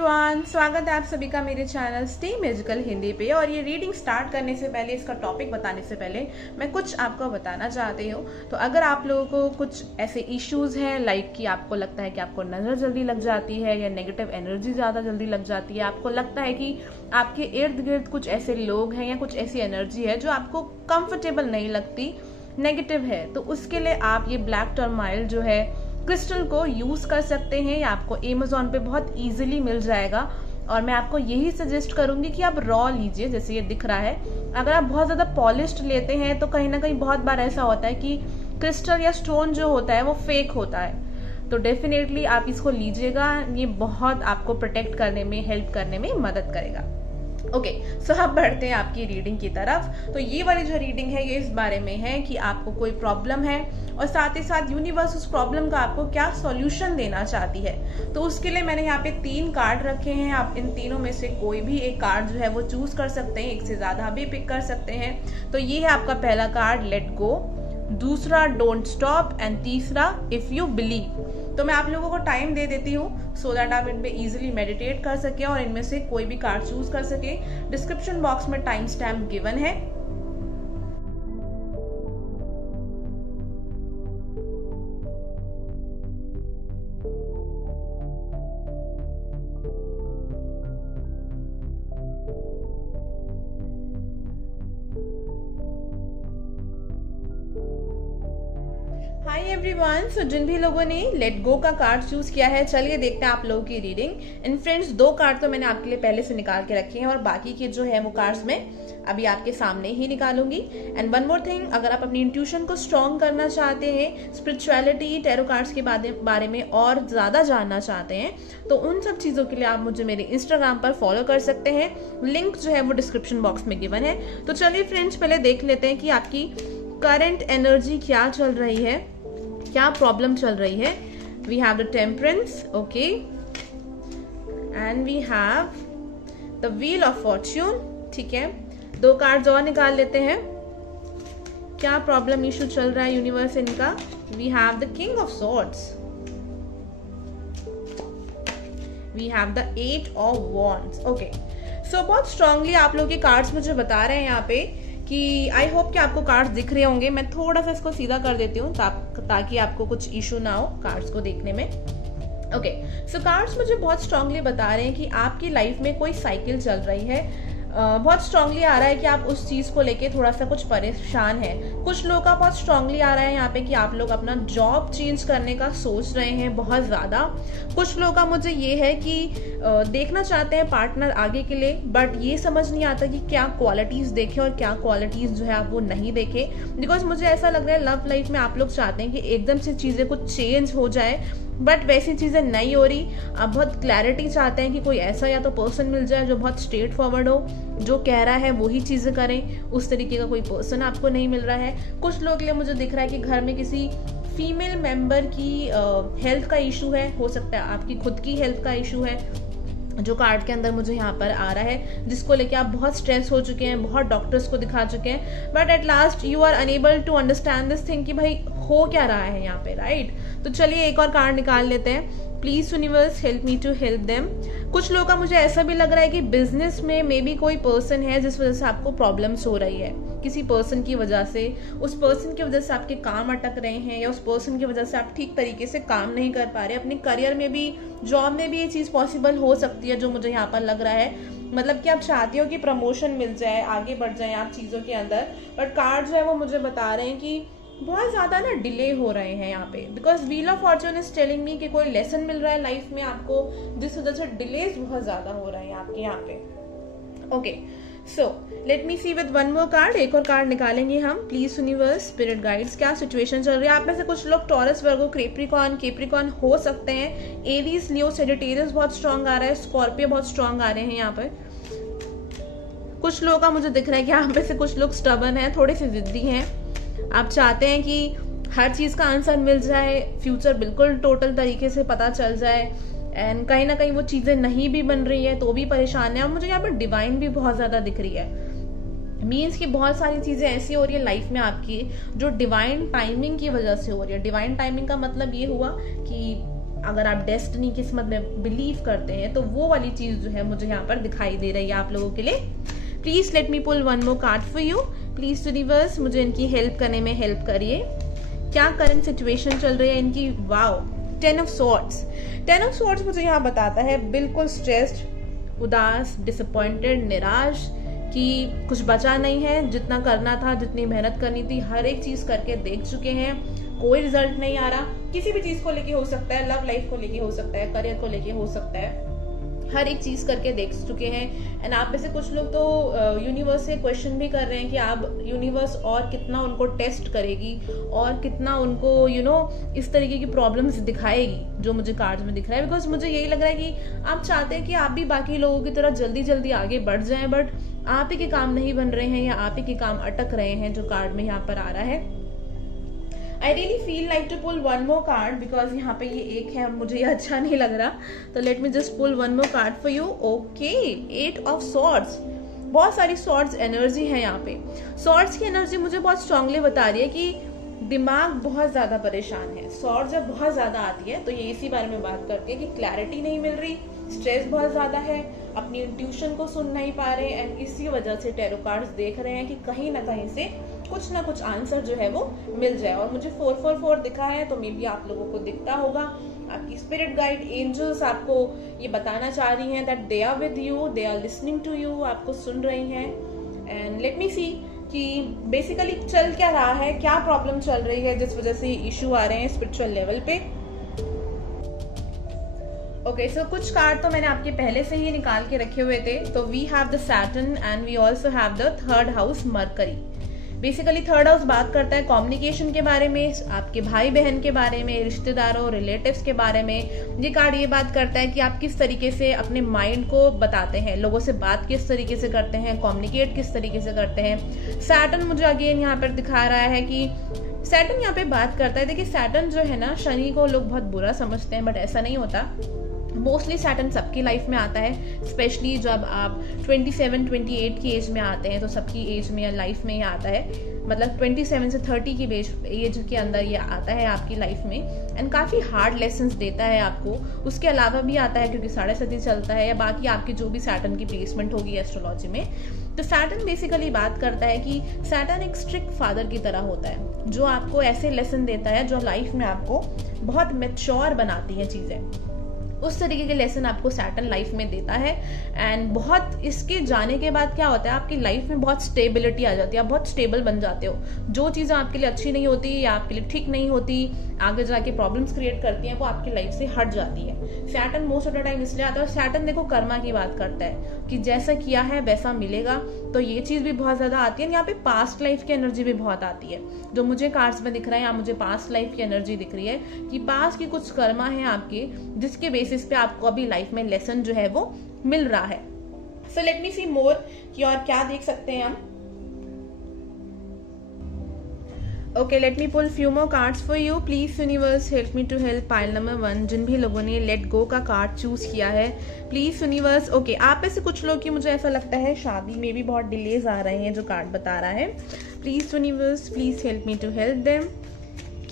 Everyone, स्वागत है आप सभी का मेरे चैनल स्टे मैजिकल हिंदी पे। और ये रीडिंग स्टार्ट करने से पहले, इसका टॉपिक बताने से पहले मैं कुछ आपको बताना चाहती हूँ। तो अगर आप लोगों को कुछ ऐसे इश्यूज हैं लाइक कि आपको लगता है कि आपको नजर जल्दी लग जाती है या नेगेटिव एनर्जी ज़्यादा जल्दी लग जाती है, आपको लगता है कि आपके इर्द गिर्द कुछ ऐसे लोग हैं या कुछ ऐसी एनर्जी है जो आपको कंफर्टेबल नहीं लगती, नेगेटिव है, तो उसके लिए आप ये ब्लैक टर्माइल जो है क्रिस्टल को यूज कर सकते हैं। या आपको Amazon पे बहुत इजीली मिल जाएगा। और मैं आपको यही सजेस्ट करूंगी कि आप रॉ लीजिए, जैसे ये दिख रहा है। अगर आप बहुत ज्यादा पॉलिश्ड लेते हैं तो कहीं ना कहीं बहुत बार ऐसा होता है कि क्रिस्टल या स्टोन जो होता है वो फेक होता है। तो डेफिनेटली आप इसको लीजिएगा, ये बहुत आपको प्रोटेक्ट करने में, हेल्प करने में मदद करेगा। ओके, सो अब बढ़ते हैं आपकी रीडिंग की तरफ। तो ये वाली जो रीडिंग है ये इस बारे में है कि आपको कोई प्रॉब्लम है और साथ ही साथ यूनिवर्स उस प्रॉब्लम का आपको क्या सॉल्यूशन देना चाहती है। तो उसके लिए मैंने यहाँ पे 3 कार्ड रखे हैं। आप इन तीनों में से कोई भी एक कार्ड जो है वो चूज कर सकते हैं, एक से ज्यादा भी पिक कर सकते हैं। तो ये है आपका पहला कार्ड, लेट गो, दूसरा डोंट स्टॉप एंड तीसरा इफ यू बिलीव। तो मैं आप लोगों को टाइम दे देती हूँ सो दैट आप इन पे इजीली मेडिटेट कर सके और इनमें से कोई भी कार्ड चूज कर सके। डिस्क्रिप्शन बॉक्स में टाइम स्टैम्प गिवन है। हाय एवरीवन, सो जिन भी लोगों ने लेट गो का कार्ड चूज किया है, चलिए देखते हैं आप लोगों की रीडिंग। इन फ्रेंड्स, 2 कार्ड तो मैंने आपके लिए पहले से निकाल के रखे हैं और बाकी के जो है वो कार्ड्स मैं अभी आपके सामने ही निकालूंगी। एंड वन मोर थिंग, अगर आप अपनी इंट्यूशन को स्ट्रॉन्ग करना चाहते हैं, स्पिरिचुअलिटी, टैरो कार्ड्स के बारे में और ज्यादा जानना चाहते हैं, तो उन सब चीजों के लिए आप मुझे मेरे इंस्टाग्राम पर फॉलो कर सकते हैं। लिंक जो है वो डिस्क्रिप्शन बॉक्स में गिवन है। तो चलिए फ्रेंड्स, पहले देख लेते हैं कि आपकी करंट एनर्जी क्या चल रही है, क्या प्रॉब्लम चल रही है। We have the temperance, okay, and we have the wheel of fortune. ठीक है, 2 कार्ड्स और निकाल लेते हैं। क्या प्रॉब्लम इशू चल रहा है यूनिवर्स इनका। We have the king of swords, we have the 8 of wands. Okay, so बहुत स्ट्रांगली आप लोग के कार्ड्स मुझे बता रहे हैं यहाँ पे कि आई होप कि आपको कार्ड्स दिख रहे होंगे। मैं थोड़ा सा इसको सीधा कर देती हूँ ताकि आपको कुछ इशू ना हो कार्ड्स को देखने में। ओके, सो कार्ड्स मुझे बहुत स्ट्रांगली बता रहे हैं कि आपकी लाइफ में कोई साइकिल चल रही है। बहुत स्ट्रांगली आ रहा है कि आप उस चीज को लेके थोड़ा सा कुछ परेशान हैं। कुछ लोगों का बहुत स्ट्रांगली आ रहा है यहाँ पे कि आप लोग अपना जॉब चेंज करने का सोच रहे हैं बहुत ज्यादा। कुछ लोगों का मुझे ये है कि देखना चाहते हैं पार्टनर आगे के लिए, बट ये समझ नहीं आता कि क्या क्वालिटीज देखें और क्या क्वालिटीज जो है आप वो नहीं देखें। बिकॉज मुझे ऐसा लग रहा है लव लाइफ में आप लोग चाहते हैं कि एकदम से चीजें कुछ चेंज हो जाए, बट वैसी चीजें नहीं हो रही। आप बहुत क्लैरिटी चाहते हैं कि कोई ऐसा या तो पर्सन मिल जाए जो बहुत स्ट्रेट फॉरवर्ड हो, जो कह रहा है वही चीजें करें। उस तरीके का कोई पर्सन आपको नहीं मिल रहा है। कुछ लोग के लिए मुझे दिख रहा है कि घर में किसी फीमेल मेंबर की हेल्थ का इशू है, हो सकता है आपकी खुद की हेल्थ का इशू है जो कार्ड के अंदर मुझे यहाँ पर आ रहा है, जिसको लेके आप बहुत स्ट्रेस हो चुके हैं, बहुत डॉक्टर्स को दिखा चुके हैं, but at last you are unable to understand this thing कि भाई हो क्या रहा है यहाँ पे, राइट। तो चलिए एक और कार्ड निकाल लेते हैं। Please universe help me to help them. कुछ लोगों का मुझे ऐसा भी लग रहा है कि बिजनेस में मे बी कोई पर्सन है जिस वजह से आपको प्रॉब्लम्स हो रही है। किसी पर्सन की वजह से, उस पर्सन की वजह से आपके काम अटक रहे हैं या उस पर्सन की वजह से आप ठीक तरीके से काम नहीं कर पा रहे। अपने करियर में भी, जॉब में भी ये चीज पॉसिबल हो सकती है जो मुझे यहाँ पर लग रहा है। मतलब कि आप चाहते हो कि प्रमोशन मिल जाए, आगे बढ़ जाए आप चीजों के अंदर, बट कार्ड जो है वो मुझे बता रहे हैं कि बहुत ज्यादा ना डिले हो रहे हैं यहाँ पे। Because wheel of Fortune is telling me कि कोई लेसन मिल रहा है लाइफ में आपको, जिस वजह से डिलेज बहुत ज्यादा हो रहे हैं आपके यहाँ पे। Okay, so let me see with one more card. एक और कार्ड निकालेंगे हम। प्लीज यूनिवर्स, स्पिरिट गाइड्स, क्या सिचुएशन चल रही है। आप में से कुछ लोग टॉरस, वर्गो, कैप्रिकॉर्न हो सकते हैं। एरीज, लियो, सेजिटेरियस बहुत स्ट्रांग आ रहा है। स्कॉर्पियो बहुत स्ट्रांग आ रहे हैं यहाँ पर। कुछ लोगों का मुझे दिख रहा है कि यहाँ पे से कुछ लोग स्टबर्न है, थोड़े से जिद्दी हैं। आप चाहते हैं कि हर चीज का आंसर मिल जाए, फ्यूचर बिल्कुल टोटल तरीके से पता चल जाए, एंड कहीं ना कहीं वो चीजें नहीं भी बन रही है तो भी परेशान है। और मुझे यहाँ पर डिवाइन भी बहुत ज्यादा दिख रही है। मीन्स कि बहुत सारी चीजें ऐसी हो रही है लाइफ में आपकी जो डिवाइन टाइमिंग की वजह से हो रही है। डिवाइन टाइमिंग का मतलब ये हुआ कि अगर आप डेस्टिनी किस्मत में बिलीव करते हैं तो वो वाली चीज जो है मुझे यहाँ पर दिखाई दे रही है आप लोगों के लिए। Please let me pull one more card for you. Please universe मुझे इनकी हेल्प करने में हेल्प करिए। क्या करंट सिचुएशन चल रही है इनकी। Wow, 10 of swords. 10 of swords मुझे यहाँ बताता है बिल्कुल स्ट्रेस्ड, उदास, डिसअपॉइंटेड, निराश कि कुछ बचा नहीं है। जितना करना था, जितनी मेहनत करनी थी, हर एक चीज करके देख चुके हैं, कोई रिजल्ट नहीं आ रहा। किसी भी चीज को लेके हो सकता है, लव लाइफ को लेके हो सकता है, करियर को लेके हो सकता है, हर एक चीज करके देख चुके हैं। एंड आप में से कुछ लोग तो यूनिवर्स से क्वेश्चन भी कर रहे हैं कि आप यूनिवर्स और कितना उनको टेस्ट करेगी और कितना उनको इस तरीके की प्रॉब्लम्स दिखाएगी जो मुझे कार्ड्स में दिख रहा है। बिकॉज मुझे यही लग रहा है कि आप चाहते हैं कि आप भी बाकी लोगों की तरह जल्दी जल्दी आगे बढ़ जाएं, बट आप ही के काम नहीं बन रहे हैं या आप ही के काम अटक रहे हैं, जो कार्ड में यहाँ पर आ रहा है। I really feel like to pull one more card because यहाँ पे ये एक है, मुझे ये अच्छा नहीं लग रहा, तो let me just pull one more card for you. Okay, 8 of swords. बहुत सारी swords एनर्जी है यहाँ पे। swords की एनर्जी मुझे बहुत स्ट्रांगली बता रही है कि दिमाग बहुत ज्यादा परेशान है। swords जब बहुत ज्यादा आती है तो ये इसी बारे में बात करती है कि क्लैरिटी नहीं मिल रही, स्ट्रेस बहुत ज्यादा है, अपनी इंट्यूशन को सुन नहीं पा रहे, एंड इसी वजह से टैरो कार्ड्स देख रहे हैं कि कहीं ना कहीं से कुछ ना कुछ आंसर जो है वो मिल जाए। और मुझे 444 दिखा है, तो मे बी आप लोगों को दिखता होगा। आपकी स्पिरिट गाइड एंजल्स आपको ये बताना चाह रही हैं that they are with you, they are listening to you, आपको सुन रही हैं। एंड लेट मी सी कि बेसिकली चल क्या रहा है, क्या प्रॉब्लम चल रही है जिस वजह से इशू आ रहे हैं स्पिरिचुअल लेवल पे। ओके, सो कुछ कार्ड तो मैंने आपके पहले से ही निकाल के रखे हुए थे। तो we have the Saturn and we also have the third house Mercury. Basically third house बात करता है कम्युनिकेशन के बारे में, आपके भाई बहन के बारे में, रिश्तेदारों, रिलेटिव्स के बारे में। ये कार्ड ये बात करता है कि आप किस तरीके से अपने माइंड को बताते हैं, लोगों से बात किस तरीके से करते हैं, कम्युनिकेट किस तरीके से करते हैं। सैटर्न मुझे अगेन यहाँ पर दिखा रहा है कि सैटर्न यहाँ पे बात करता है। देखिए सैटर्न जो है ना, शनि को लोग बहुत बुरा समझते हैं, बट ऐसा नहीं होता। मोस्टली सैटर्न सबकी लाइफ में आता है, स्पेशली जब आप 27-28 की एज में आते हैं, तो सबकी एज में या लाइफ में ये आता है। मतलब 27 से 30 की एज के अंदर ये आता है आपकी लाइफ में, एंड काफ़ी हार्ड लेसन्स देता है आपको। उसके अलावा भी आता है क्योंकि 7.5 चलता है, या बाकी आपकी जो भी सैटर्न की प्लेसमेंट होगी एस्ट्रोलॉजी में। तो सैटर्न बेसिकली बात करता है कि सैटर्न एक स्ट्रिक्ट फादर की तरह होता है, जो आपको ऐसे लेसन देता है जो लाइफ में आपको बहुत मैच्योर बनाती हैं चीज़ें। उस तरीके के लेसन आपको सैटर्न लाइफ में देता है। एंड बहुत इसके जाने के बाद क्या होता है, आपकी लाइफ में बहुत स्टेबिलिटी आ जाती है, आप बहुत स्टेबल बन जाते हो। जो चीज़ें आपके लिए अच्छी नहीं होती या आपके लिए ठीक नहीं होती, आगे जाके प्रॉब्लम्स क्रिएट करती हैं, वो आपकी लाइफ से हट जाती है। Saturn most of the time इसलिए आता है। और सैटर्न देखो कर्मा की बात करता है कि जैसा किया है वैसा मिलेगा, तो ये चीज़ भी बहुत ज़्यादा आती है। यहाँ पे पास्ट लाइफ की एनर्जी भी बहुत आती है, जो मुझे कार्ड्स में दिख रहा है। यहाँ मुझे पास्ट लाइफ की एनर्जी दिख रही है कि पास्ट की कुछ कर्मा है आपके, जिसके बेसिस पे आपको अभी लाइफ में लेसन जो है वो मिल रहा है। सो लेट मी सी मोर कि और क्या देख सकते हैं हम। Okay, let me pull few more cards for you. Please universe help me to help pile number 1। जिन भी लोगों ने लेट गो का कार्ड चूज किया है, प्लीज यूनिवर्स। ओके, आप में से कुछ लोग की मुझे ऐसा लगता है शादी में भी बहुत डिलेज आ रहे हैं, जो कार्ड बता रहा है। Please universe, please help me to help them.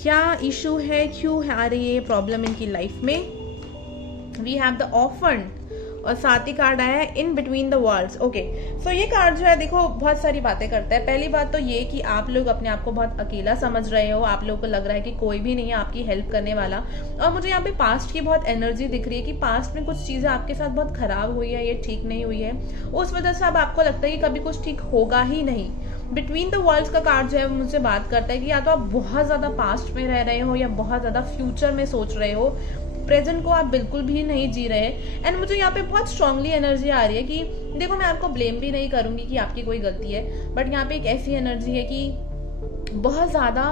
क्या इशू है, क्यों आ रही है प्रॉब्लम इनकी लाइफ में। वी हैव द ऑफर्ड और साथ ही कार्ड आया है in between the worlds. Okay, so ये कार्ड जो है देखो बहुत सारी बातें करता है। पहली बात तो ये कि आप लोग अपने आप को बहुत अकेला समझ रहे हो, आप लोगों को लग रहा है कि कोई भी नहीं है आपकी हेल्प करने वाला। और मुझे यहाँ पे पास्ट की बहुत एनर्जी दिख रही है कि पास्ट में कुछ चीजें आपके साथ बहुत खराब हुई है, ये ठीक नहीं हुई है, उस वजह से अब आपको लगता है कि कभी कुछ ठीक होगा ही नहीं। बिटवीन द वर्ल्ड्स का कार्ड जो है मुझे बात करता है कि या तो आप बहुत ज्यादा पास्ट में रह रहे हो या बहुत ज्यादा फ्यूचर में सोच रहे हो, प्रेजेंट को आप बिल्कुल भी नहीं जी रहे। एंड मुझे यहाँ पे बहुत स्ट्रांगली एनर्जी आ रही है कि देखो मैं आपको ब्लेम भी नहीं करूंगी कि आपकी कोई गलती है, बट यहाँ पे एक ऐसी एनर्जी है कि बहुत ज्यादा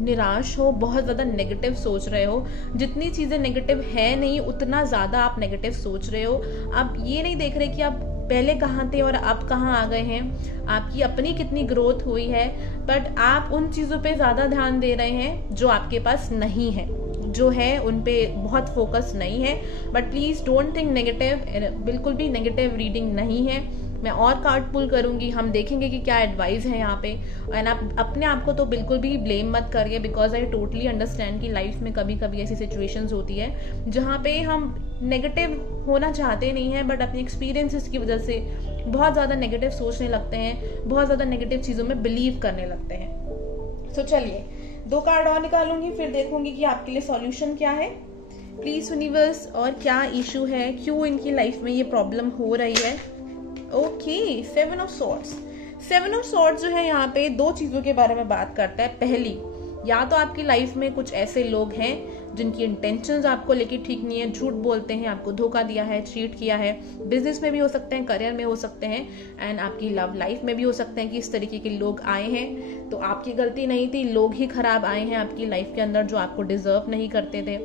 निराश हो, बहुत ज्यादा नेगेटिव सोच रहे हो। जितनी चीजें नेगेटिव है नहीं, उतना ज्यादा आप नेगेटिव सोच रहे हो। आप ये नहीं देख रहे कि आप पहले कहाँ थे और अब कहाँ आ गए हैं, आपकी अपनी कितनी ग्रोथ हुई है, बट आप उन चीजों पे ज्यादा ध्यान दे रहे हैं जो आपके पास नहीं है, जो है उन पे बहुत फोकस नहीं है। But please don't think negative, बिल्कुल भी नेगेटिव रीडिंग नहीं है। मैं और कार्ड पुल करूंगी, हम देखेंगे कि क्या एडवाइस है यहाँ पे। एंड आप अपने आप को तो बिल्कुल भी ब्लेम मत करिए, बिकॉज आई टोटली अंडरस्टैंड कि लाइफ में कभी कभी ऐसी सिचुएशंस होती है जहाँ पे हम नेगेटिव होना चाहते नहीं हैं, बट अपने एक्सपीरियंसेस की वजह से बहुत ज़्यादा नेगेटिव सोचने लगते हैं, बहुत ज़्यादा नेगेटिव चीज़ों में बिलीव करने लगते हैं। तो चलिए 2 कार्ड और निकालूंगी, फिर देखूंगी कि आपके लिए सॉल्यूशन क्या है। प्लीज यूनिवर्स, और क्या इशू है, क्यों इनकी लाइफ में ये प्रॉब्लम हो रही है। Okay, 7 of swords. 7 of swords जो है यहाँ पे 2 चीजों के बारे में बात करता है। पहली, या तो आपकी लाइफ में कुछ ऐसे लोग हैं जिनकी इंटेंशंस आपको लेके ठीक नहीं है, झूठ बोलते हैं, आपको धोखा दिया है, चीट किया है। बिजनेस में भी हो सकते हैं, करियर में हो सकते हैं, एंड आपकी लव लाइफ में भी हो सकते हैं कि इस तरीके के लोग आए हैं। तो आपकी गलती नहीं थी, लोग ही खराब आए हैं आपकी लाइफ के अंदर जो आपको डिजर्व नहीं करते थे।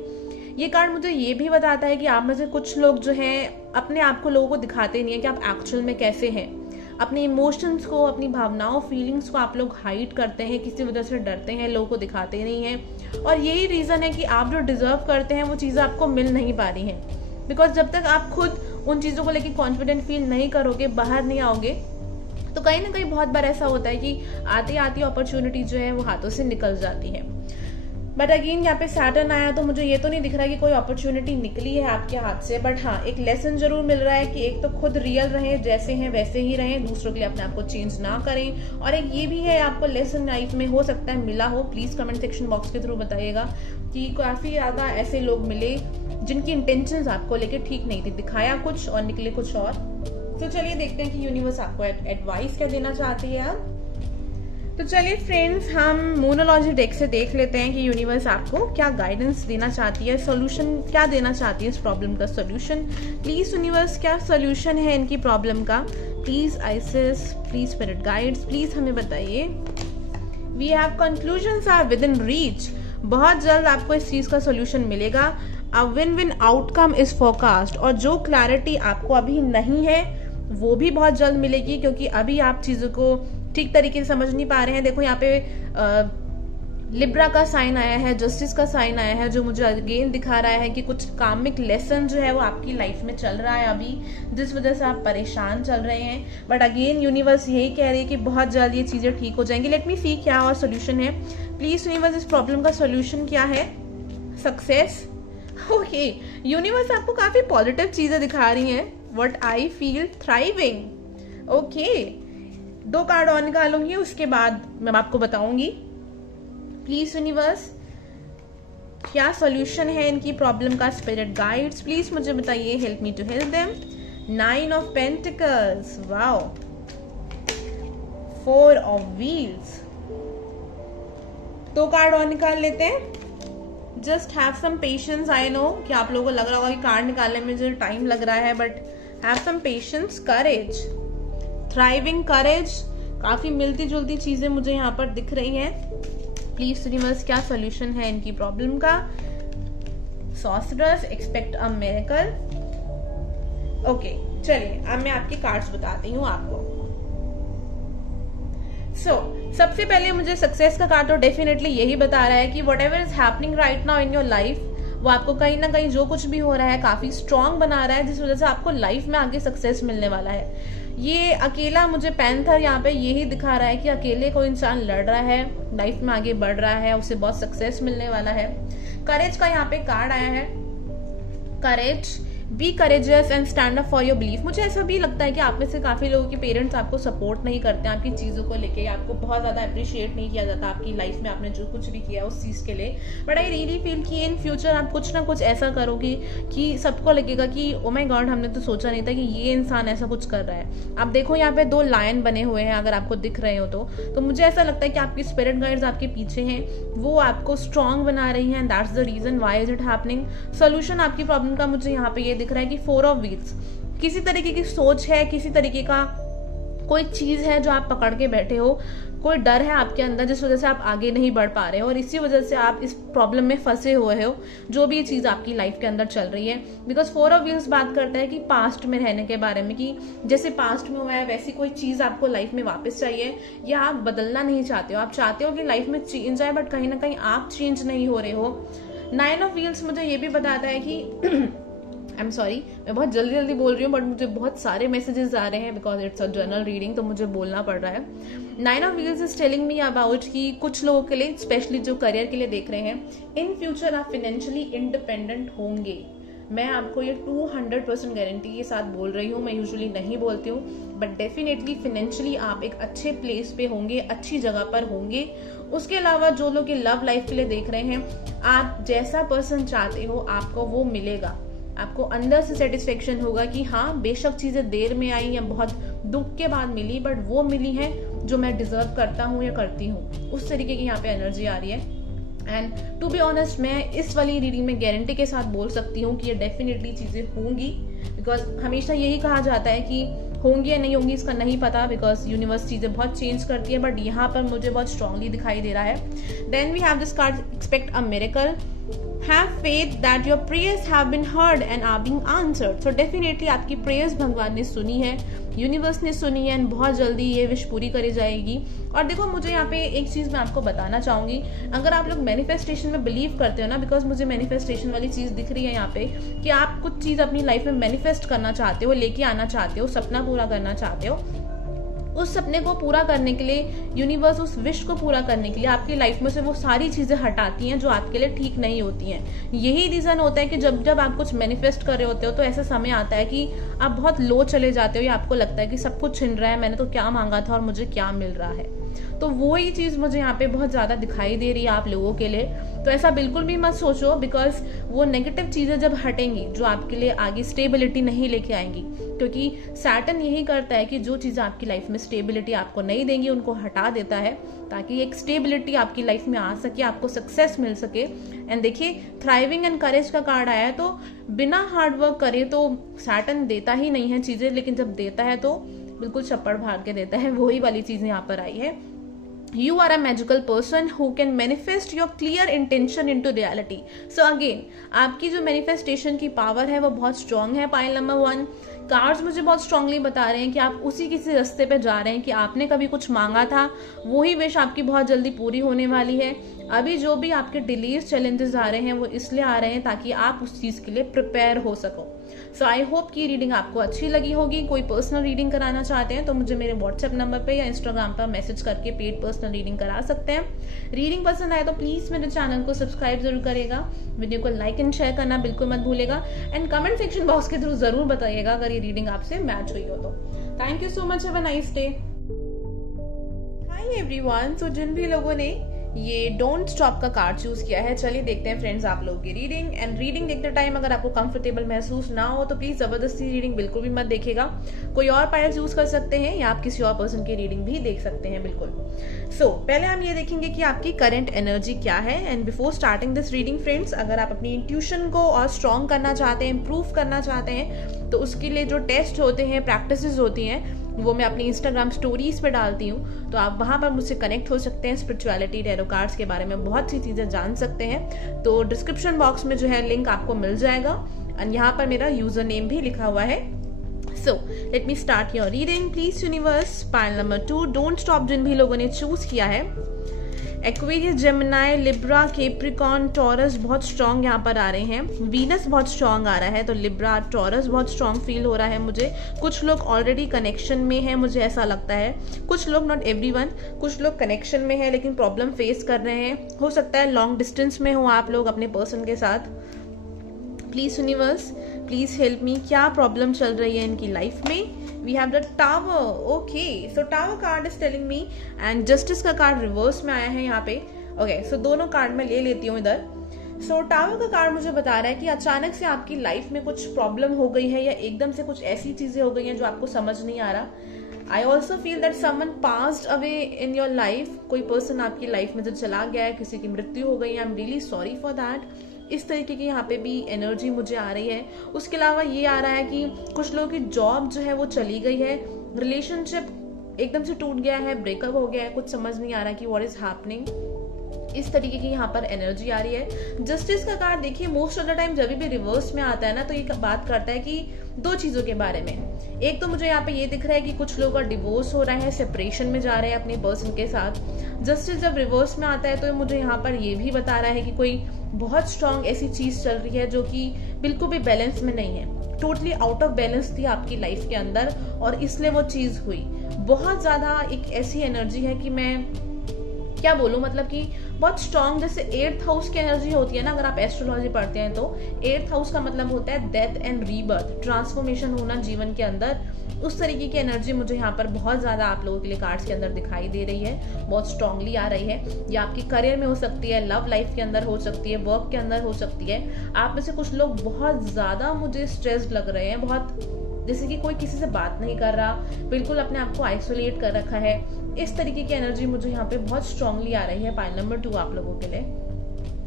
ये कार्ड मुझे ये भी बताता है कि आप में से कुछ लोग जो हैं अपने आप को लोगों को दिखाते नहीं है कि आप एक्चुअल में कैसे हैं। अपने इमोशंस को, अपनी भावनाओं, फीलिंग्स को आप लोग हाइड करते हैं, किसी वजह से डरते हैं, लोगों को दिखाते नहीं हैं। और यही रीजन है कि आप जो डिजर्व करते हैं वो चीज़ें आपको मिल नहीं पा रही हैं। बिकॉज जब तक आप खुद उन चीज़ों को लेकर कॉन्फिडेंट फील नहीं करोगे, बाहर नहीं आओगे, तो कहीं ना कहीं बहुत बार ऐसा होता है कि आती आती अपॉर्चुनिटी जो है वो हाथों से निकल जाती है। बट अगेन यहाँ पे सैटर्न आया तो मुझे ये तो नहीं दिख रहा कि कोई अपॉर्चुनिटी निकली है आपके हाथ से। बट हाँ, एक लेसन जरूर मिल रहा है कि एक तो खुद रियल रहें, जैसे हैं वैसे ही रहें, दूसरों के लिए अपने आप को चेंज ना करें। और एक ये भी है आपको लेसन लाइफ में हो सकता है मिला हो, प्लीज कमेंट सेक्शन बॉक्स के थ्रू बताइएगा कि काफी ज्यादा ऐसे लोग मिले जिनकी इंटेंशंस आपको लेके ठीक नहीं थी, दिखाया कुछ और निकले कुछ और। तो चलिए देखते हैं कि यूनिवर्स आपको एडवाइस क्या देना चाहती है अब। तो चलिए फ्रेंड्स, हम मोनोलॉजी डेक से देख लेते हैं कि यूनिवर्स आपको क्या गाइडेंस देना चाहती है, सॉल्यूशन क्या देना चाहती है इस प्रॉब्लम का सॉल्यूशन। प्लीज यूनिवर्स, क्या सॉल्यूशन है इनकी प्रॉब्लम का। Please Isis, please spirit guides, please हमें बताइए। We have conclusions are within reach. बहुत जल्द आपको इस चीज का सॉल्यूशन मिलेगा। A win win outcome is forecast. और जो क्लैरिटी आपको अभी नहीं है वो भी बहुत जल्द मिलेगी, क्योंकि अभी आप चीजों को ठीक तरीके से समझ नहीं पा रहे हैं। देखो यहाँ पे लिब्रा का साइन आया है, जस्टिस का साइन आया है, जो मुझे अगेन दिखा रहा है कि कुछ कामिक लेसन जो है वो आपकी लाइफ में चल रहा है अभी, जिस वजह से आप परेशान चल रहे हैं। बट अगेन यूनिवर्स यही कह रही है कि बहुत जल्द ये चीजें ठीक हो जाएंगी। लेट मी सी क्या और सोल्यूशन है। प्लीज यूनिवर्स, इस प्रॉब्लम का सोल्यूशन क्या है। सक्सेस। ओके, यूनिवर्स आपको काफी पॉजिटिव चीजें दिखा रही हैं। What I feel thriving. Okay, 2 card और निकालूंगी, उसके बाद मैं आपको बताऊंगी। प्लीज यूनिवर्स, क्या सॉल्यूशन है इनकी प्रॉब्लम का। स्पिरिट गाइड्स, प्लीज मुझे बताइए, help me to help them. 9 of pentacles, wow. 4 of wheels. 2 card और निकाल लेते हैं। Just have some patience. I know कि आप लोगों को लग रहा होगा कि कार्ड निकालने में जो टाइम लग रहा है, but have some patience. Courage, thriving, courage, काफी मिलती जुलती चीजें मुझे यहाँ पर दिख रही हैं। प्लीज यूनिवर्स, क्या सॉल्यूशन है इनकी प्रॉब्लम का। Sorcerers, expect a miracle. Okay, चलिए अब मैं आपके कार्ड्स बताती हूँ आपको। सबसे पहले मुझे सक्सेस का कार्ड तो डेफिनेटली यही बता रहा है कि what ever is happening right now in your life, वो आपको कहीं ना कहीं जो कुछ भी हो रहा है काफी स्ट्रांग बना रहा है, जिस वजह से आपको लाइफ में आगे सक्सेस मिलने वाला है। ये अकेला, मुझे पैंथर यहाँ पे यही दिखा रहा है कि अकेले कोई इंसान लड़ रहा है, लाइफ में आगे बढ़ रहा है, उसे बहुत सक्सेस मिलने वाला है। करेज का यहाँ पे कार्ड आया है। Courage, be courageous and stand up for your belief. मुझे ऐसा भी लगता है कि आप में से काफी लोगों के पेरेंट्स आपको सपोर्ट नहीं करते हैं आपकी चीजों को लेके, आपको बहुत ज्यादा अप्रिशिएट नहीं किया जाता आपकी लाइफ में आपने जो कुछ भी किया उस चीज के लिए। बट आई रियली फील कि इन फ्यूचर आप कुछ ना कुछ ऐसा करोगे कि सबको लगेगा कि ओ माय गॉड, हमने तो सोचा नहीं था कि ये इंसान ऐसा कुछ कर रहा है। आप देखो यहाँ पे 2 लायन बने हुए हैं, अगर आपको दिख रहे हो तो मुझे ऐसा लगता है कि आपकी स्पिरिट गाइड्स आपके पीछे हैं, वो आपको स्ट्रांग बना रही हैं। That's the reason why is it happening. Solution आपकी प्रॉब्लम का मुझे यहाँ पे ये दिख रहा है कि 4 ऑफ व्हील्स। किसी तरीके की सोच है, किसी तरीके का कोई चीज है जो आप पकड़ के बैठे हो, कोई डर है आपके अंदर जिस वजह से आप आगे नहीं बढ़ पा रहे हो, और इसी वजह से आप इस प्रॉब्लम में फंसे हुए हो, जो भी चीज आपकी लाइफ के अंदर चल रही है। बिकॉज 4 ऑफ व्हील्स बात करता है कि पास्ट में रहने के बारे में, कि जैसे पास्ट में हुआ है वैसी कोई चीज आपको लाइफ में वापस चाहिए, या आप बदलना नहीं चाहते हो, आप चाहते हो कि लाइफ में चेंज आए, बट कहीं ना कहीं आप चेंज नहीं हो रहे हो। 9 ऑफ व्हील्स मुझे ये भी बताता है कि आई एम सॉरी, मैं बहुत जल्दी जल्दी बोल रही हूँ, बट मुझे बहुत सारे मैसेजेस आ रहे हैं because it's a general reading, तो मुझे बोलना पड़ रहा है. 9 of wheels is telling me about कि कुछ लोगों के लिए, स्पेशली जो करियर के लिए देख रहे हैं, इन फ्यूचर आप फाइनेंशियली इंडिपेंडेंट होंगे. मैं आपको ये 200% गारंटी के साथ बोल रही हूँ. मैं यूजुअली नहीं बोलती हूँ, बट डेफिनेटली फाइनेंशियली आप एक अच्छे प्लेस पे होंगे, अच्छी जगह पर होंगे. उसके अलावा जो लोग ये लव लाइफ के लिए देख रहे हैं, आप जैसा पर्सन चाहते हो आपको वो मिलेगा. आपको अंदर से सेटिस्फेक्शन होगा कि हाँ, बेशक चीजें देर में आई या बहुत दुख के बाद मिली, बट वो मिली है जो मैं डिजर्व करता हूँ या करती हूँ. उस तरीके की यहाँ पे एनर्जी आ रही है. एंड टू बी ऑनेस्ट, मैं इस वाली रीडिंग में गारंटी के साथ बोल सकती हूँ कि ये डेफिनेटली चीजें होंगी. बिकॉज हमेशा यही कहा जाता है कि होंगी या नहीं होंगी इसका नहीं पता, बिकॉज यूनिवर्स चीजें बहुत चेंज करती है, बट यहाँ पर मुझे बहुत स्ट्रांगली दिखाई दे रहा है. Then we have this card, expect a miracle. Have faith that your prayers have been heard and are being answered. So definitely आपकी prayers भगवान ने सुनी है, यूनिवर्स ने सुनी है, एंड बहुत जल्दी ये विश पूरी करी जाएगी. और देखो, मुझे यहाँ पे एक चीज मैं आपको बताना चाहूंगी. अगर आप लोग मैनिफेस्टेशन में बिलीव करते हो ना, बिकॉज मुझे मैनिफेस्टेशन वाली चीज दिख रही है यहाँ पे कि आप कुछ चीज अपनी लाइफ में मैनिफेस्ट करना चाहते हो, लेके आना चाहते हो, सपना पूरा करना चाहते हो. उस सपने को पूरा करने के लिए यूनिवर्स, उस विश को पूरा करने के लिए आपकी लाइफ में से वो सारी चीजें हटाती हैं जो आपके लिए ठीक नहीं होती हैं. यही रीजन होता है कि जब जब आप कुछ मैनिफेस्ट कर रहे होते हो तो ऐसा समय आता है कि आप बहुत लो चले जाते हो, या आपको लगता है कि सब कुछ छिन रहा है, मैंने तो क्या मांगा था और मुझे क्या मिल रहा है. तो वो ही चीज मुझे यहाँ पे बहुत ज्यादा दिखाई दे रही है आप लोगों के लिए. तो ऐसा बिल्कुल भी मत सोचो, बिकॉज वो नेगेटिव चीजें जब हटेंगी जो आपके लिए आगे स्टेबिलिटी नहीं लेके आएंगी, क्योंकि सैटर्न यही करता है कि जो चीजें आपकी लाइफ में स्टेबिलिटी आपको नहीं देंगी उनको हटा देता है, ताकि एक स्टेबिलिटी आपकी लाइफ में आ सके, आपको सक्सेस मिल सके. एंड देखिए, थ्राइविंग एंड करेज का कार्ड आया है, तो बिना हार्डवर्क करे तो सैटर्न देता ही नहीं है चीजें, लेकिन जब देता है तो बिल्कुल छप्पड़ फाड़ के देता है. वही वाली चीजें यहाँ पर आई है. You are a magical person who can manifest your clear intention into reality. So again, आपकी जो manifestation की पावर है वो बहुत strong है. पाइल नंबर 1, कार्ड्स मुझे बहुत स्ट्रांगली बता रहे हैं कि आप उसी किसी रास्ते पे जा रहे हैं कि आपने कभी कुछ मांगा था, वही विश आपकी बहुत जल्दी पूरी होने वाली है. अभी जो भी आपके डिलीज चैलेंजेस आ रहे हैं वो इसलिए आ रहे हैं ताकि आप उस चीज के लिए प्रिपेयर हो सको. सो आई होप कि रीडिंग आपको अच्छी लगी होगी. कोई पर्सनल रीडिंग कराना चाहते हैं तो मुझे मेरे व्हाट्सएप नंबर पे या इंस्टाग्राम पर मैसेज करके पेड पर्सनल रीडिंग करा सकते हैं. रीडिंग पसंद आए तो प्लीज मेरे चैनल को सब्सक्राइब जरूर करेगा, वीडियो को लाइक एंड शेयर करना बिल्कुल मत भूलेगा, एंड कमेंट सेक्शन बॉक्स के थ्रू जरूर बताइएगा अगर ये रीडिंग आपसे मैच हुई हो तो. Thank you so much, have a nice day. Hi everyone. So जिन भी लोगों ने ये डोंट स्टॉप का कार्ड चूज किया है, चलिए देखते हैं फ्रेंड्स आप लोगों की रीडिंग. एंड रीडिंग देखते टाइम अगर आपको कंफर्टेबल महसूस ना हो तो प्लीज जबरदस्ती रीडिंग बिल्कुल भी मत देखिएगा. कोई और पाइल चूज कर सकते हैं या आप किसी और पर्सन की रीडिंग भी देख सकते हैं बिल्कुल. सो पहले हम ये देखेंगे कि आपकी करंट एनर्जी क्या है. And before starting this reading friends, अगर आप अपनी इंट्यूशन को और स्ट्रॉन्ग करना चाहते हैं, इंप्रूव करना चाहते हैं, तो उसके लिए जो टेस्ट होते हैं, प्रैक्टिसेस होती हैं, वो मैं अपनी इंस्टाग्राम स्टोरीज पे डालती हूँ, तो आप वहां पर मुझसे कनेक्ट हो सकते हैं. स्पिरिचुअलिटी, टैरो कार्ड्स के बारे में बहुत सी चीजें जान सकते हैं. तो डिस्क्रिप्शन बॉक्स में जो है लिंक आपको मिल जाएगा, एंड यहाँ पर मेरा यूजर नेम भी लिखा हुआ है. So let me start your reading please universe. Pile number 2, don't stop जिन भी लोगों ने चूज किया है. Aquarius, Gemini, Libra, Capricorn, Taurus बहुत स्ट्रॉन्ग यहाँ पर आ रहे हैं. वीनस बहुत स्ट्रॉन्ग आ रहा है, तो लिब्रा, टॉरस बहुत स्ट्रॉन्ग फील हो रहा है मुझे. कुछ लोग ऑलरेडी कनेक्शन में है, मुझे ऐसा लगता है. कुछ लोग, नॉट एवरीवन, कुछ लोग कनेक्शन में है लेकिन प्रॉब्लम फेस कर रहे हैं. हो सकता है लॉन्ग डिस्टेंस में हो आप लोग अपने पर्सन के साथ. प्लीज यूनिवर्स, प्लीज हेल्प मी. क्या प्रॉब्लम चल रही है इनकी लाइफ में? We have the Tower. Okay, so Tower card is telling me, and Justice का कार्ड रिवर्स में आया है यहाँ पे. Okay, so दोनों कार्ड मैं ले लेती हूँ इधर. So Tower का कार्ड मुझे बता रहा है कि अचानक से आपकी लाइफ में कुछ प्रॉब्लम हो गई है, या एकदम से कुछ ऐसी चीजें हो गई हैं जो आपको समझ नहीं आ रहा. I also feel that someone passed away in your life. कोई पर्सन आपकी लाइफ में जो चला गया है, किसी की मृत्यु हो गई है. I'm really sorry for that. इस तरीके की यहाँ पे भी एनर्जी मुझे आ रही है. उसके अलावा ये आ रहा है कि कुछ लोगों की जॉब जो है वो चली गई है, रिलेशनशिप एकदम से टूट गया है, ब्रेकअप हो गया है, कुछ समझ नहीं आ रहा कि व्हाट इज हैपनिंग. इस तरीके की यहाँ पर एनर्जी आ रही है। जस्टिस का कार्ड देखिए मोस्ट ऑफ द टाइम जब भी रिवर्स में आता है ना, तो ये बात करता है कि दो चीजों के बारे में। एक तो मुझे यहाँ पे ये दिख रहा है कि कुछ लोगों का डिवोर्स हो रहा है, सेपरेशन में जा रहे हैं अपने पर्सन के साथ। जस्टिस जब रिवर्स में आता है तो मुझे यहाँ पर ये भी बता रहा है कि कोई बहुत स्ट्रांग ऐसी चीज चल रही है जो कि बिल्कुल भी बैलेंस में नहीं है, टोटली आउट ऑफ बैलेंस थी आपकी लाइफ के अंदर, और इसलिए वो चीज हुई। बहुत ज्यादा एक ऐसी एनर्जी है कि मैं क्या बोलूं, मतलब कि बहुत स्ट्रांग, जैसे 8th हाउस की एनर्जी होती है ना, अगर आप एस्ट्रोलॉजी पढ़ते हैं तो 8th हाउस का मतलब होता है डेथ एंड रीबर्थ, ट्रांसफॉर्मेशन होना जीवन के अंदर। उस तरीके की एनर्जी मुझे यहाँ पर बहुत ज्यादा आप लोगों के लिए कार्ड्स के अंदर दिखाई दे रही है, बहुत स्ट्रांगली आ रही है। ये आपकी करियर में हो सकती है, लव लाइफ के अंदर हो सकती है, वर्क के अंदर हो सकती है। आप में से कुछ लोग बहुत ज्यादा मुझे स्ट्रेस्ड लग रहे हैं, बहुत जैसे कि कोई किसी से बात नहीं कर रहा, बिल्कुल अपने आप को आइसोलेट कर रखा है। इस तरीके की एनर्जी मुझे यहाँ पे बहुत स्ट्रांगली आ रही है पाइल नंबर 2 आप लोगों के लिए।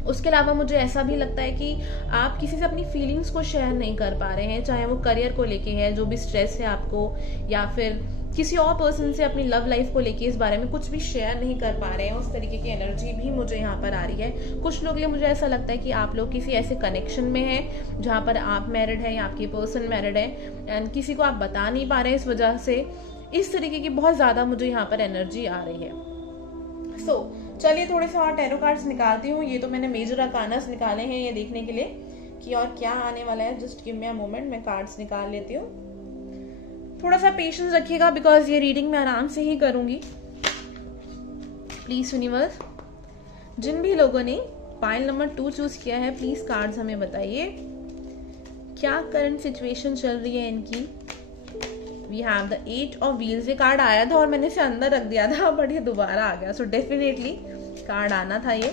उसके अलावा मुझे ऐसा भी लगता है कि आप किसी से अपनी फीलिंग्स को शेयर नहीं कर पा रहे हैं, चाहे वो करियर को लेके है, जो भी स्ट्रेस है आपको, या फिर किसी और पर्सन से अपनी लव लाइफ को लेके इस बारे में कुछ भी शेयर नहीं कर पा रहे हैं। उस तरीके की एनर्जी भी मुझे यहाँ पर आ रही है। कुछ लोग लिए मुझे ऐसा लगता है कि आप लोग किसी ऐसे कनेक्शन में हैं जहाँ पर आप मैरिड है या आपकी पर्सन मैरिड है, एंड किसी को आप बता नहीं पा रहे हैं, इस वजह से इस तरीके की बहुत ज्यादा मुझे यहाँ पर एनर्जी आ रही है। चलिए थोड़े से और टैरो कार्ड्स निकालती हूँ। ये तो मैंने मेजर अरकानास निकाले हैं ये देखने के लिए कि और क्या आने वाला है। Just give me a moment, मैं कार्ड्स निकाल लेती हूँ। थोड़ा सा पेशेंस रखिएगा बिकॉज ये रीडिंग मैं आराम से ही करूंगी। प्लीज यूनिवर्स, जिन भी लोगों ने पाइल नंबर 2 चूज किया है, प्लीज कार्ड्स हमें बताइए क्या करंट सिचुएशन चल रही है इनकी। We have the 8 of wheels. ये कार्ड आया था और मैंने इसे अंदर रख दिया था, बट ये दोबारा आ गया, सो डेफिनेटली कार्ड आना था ये।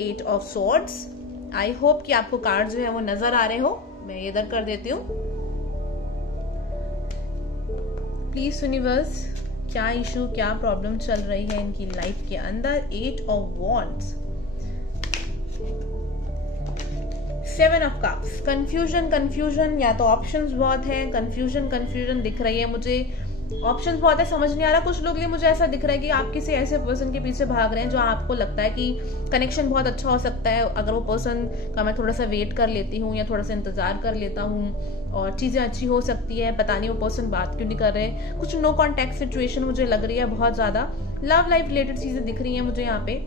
8 ऑफ स्वॉर्ड्स। आई होप कि आपको कार्ड जो है वो नजर आ रहे हो। मैं ये इधर कर देती हूँ। प्लीज यूनिवर्स, क्या इशू, क्या प्रॉब्लम चल रही है इनकी लाइफ के अंदर। 8 of wands, 7 of cups. Confusion, या तो ऑप्शंस बहुत है, कंफ्यूजन दिख रही है मुझे, ऑप्शंस बहुत है, समझ नहीं आ रहा। कुछ लोग लिए मुझे ऐसा दिख रहा है कि आप किसी ऐसे पर्सन के पीछे भाग रहे हैं जो आपको लगता है कि कनेक्शन बहुत अच्छा हो सकता है अगर वो पर्सन का मैं थोड़ा सा वेट कर लेती हूँ या थोड़ा सा इंतजार कर लेता हूँ और चीजें अच्छी हो सकती है। पता नहीं वो पर्सन बात क्यों नहीं कर रहे। कुछ नो कॉन्टेक्ट सिचुएशन मुझे लग रही है बहुत ज्यादा। लव लाइफ रिलेटेड चीजें दिख रही है मुझे यहाँ पे।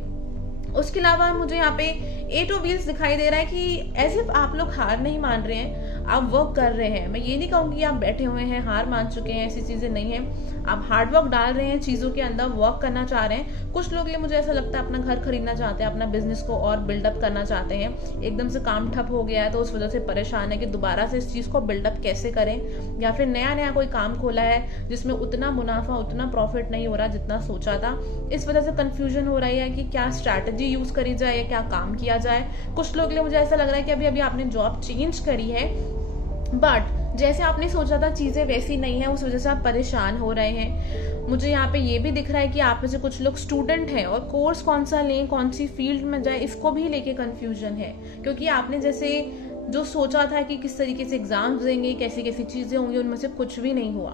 उसके अलावा मुझे यहाँ पे 8 ऑफ व्हील्स दिखाई दे रहा है कि ऐसे आप लोग हार नहीं मान रहे हैं, आप वर्क कर रहे हैं। मैं ये नहीं कहूंगी आप बैठे हुए हैं, हार मान चुके हैं, ऐसी चीजें नहीं है। आप हार्ड वर्क डाल रहे हैं, चीजों के अंदर वर्क करना चाह रहे हैं। कुछ लोग लिए मुझे ऐसा लगता है अपना घर खरीदना चाहते हैं, अपना बिजनेस को और बिल्डअप करना चाहते हैं। एकदम से काम ठप हो गया है तो उस वजह से परेशान है कि दोबारा से इस चीज को बिल्डअप कैसे करें, या फिर नया कोई काम खोला है जिसमें उतना मुनाफा, उतना प्रॉफिट नहीं हो रहा जितना सोचा था। इस वजह से कंफ्यूजन हो रही है कि क्या स्ट्रैटेजी यूज करी जाए, क्या काम किया जाए। कुछ लोग लिए मुझे ऐसा लग रहा है कि अभी आपने जॉब चेंज करी है, बट जैसे आपने सोचा था चीजें वैसी नहीं है, उस वजह से आप परेशान हो रहे हैं। मुझे यहाँ पे ये भी दिख रहा है कि आप में से कुछ लोग स्टूडेंट हैं और कोर्स कौन सा लें, कौन सी फील्ड में जाए, इसको भी लेके कंफ्यूजन है, क्योंकि आपने जैसे जो सोचा था कि किस तरीके से एग्जाम्स देंगे, कैसी कैसी चीजें होंगी, उनमें से कुछ भी नहीं हुआ।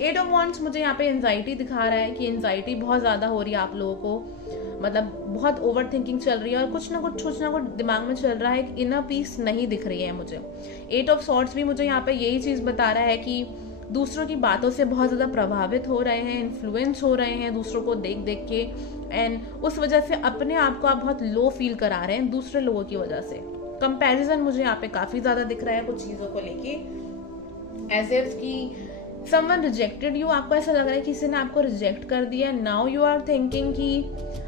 8 ऑफ वॉन्ड्स मुझे यहाँ पे एंजाइटी दिखा रहा है कि एंजाइटी बहुत ज्यादा हो रही है आप लोगों को, मतलब बहुत ओवर थिंकिंग चल रही है और कुछ ना कुछ दिमाग में चल रहा है। इनर पीस नहीं दिख रही है मुझे। 8 ऑफ सॉर्ड्स भी मुझे यहाँ पे यही चीज बता रहा है कि दूसरों की बातों से बहुत ज्यादा प्रभावित हो रहे हैं, इन्फ्लुएंस हो रहे हैं दूसरों को देख देख के, एंड उस वजह से अपने आप को आप बहुत लो फील करा रहे हैं दूसरे लोगों की वजह से। कंपैरिजन मुझे यहाँ पे काफी ज्यादा दिख रहा है कुछ चीजों को लेके, एज इफ की someone rejected you। आपको ऐसा लग रहा है किसी ने आपको रिजेक्ट कर दिया। नाउ यू आर थिंकिंग कि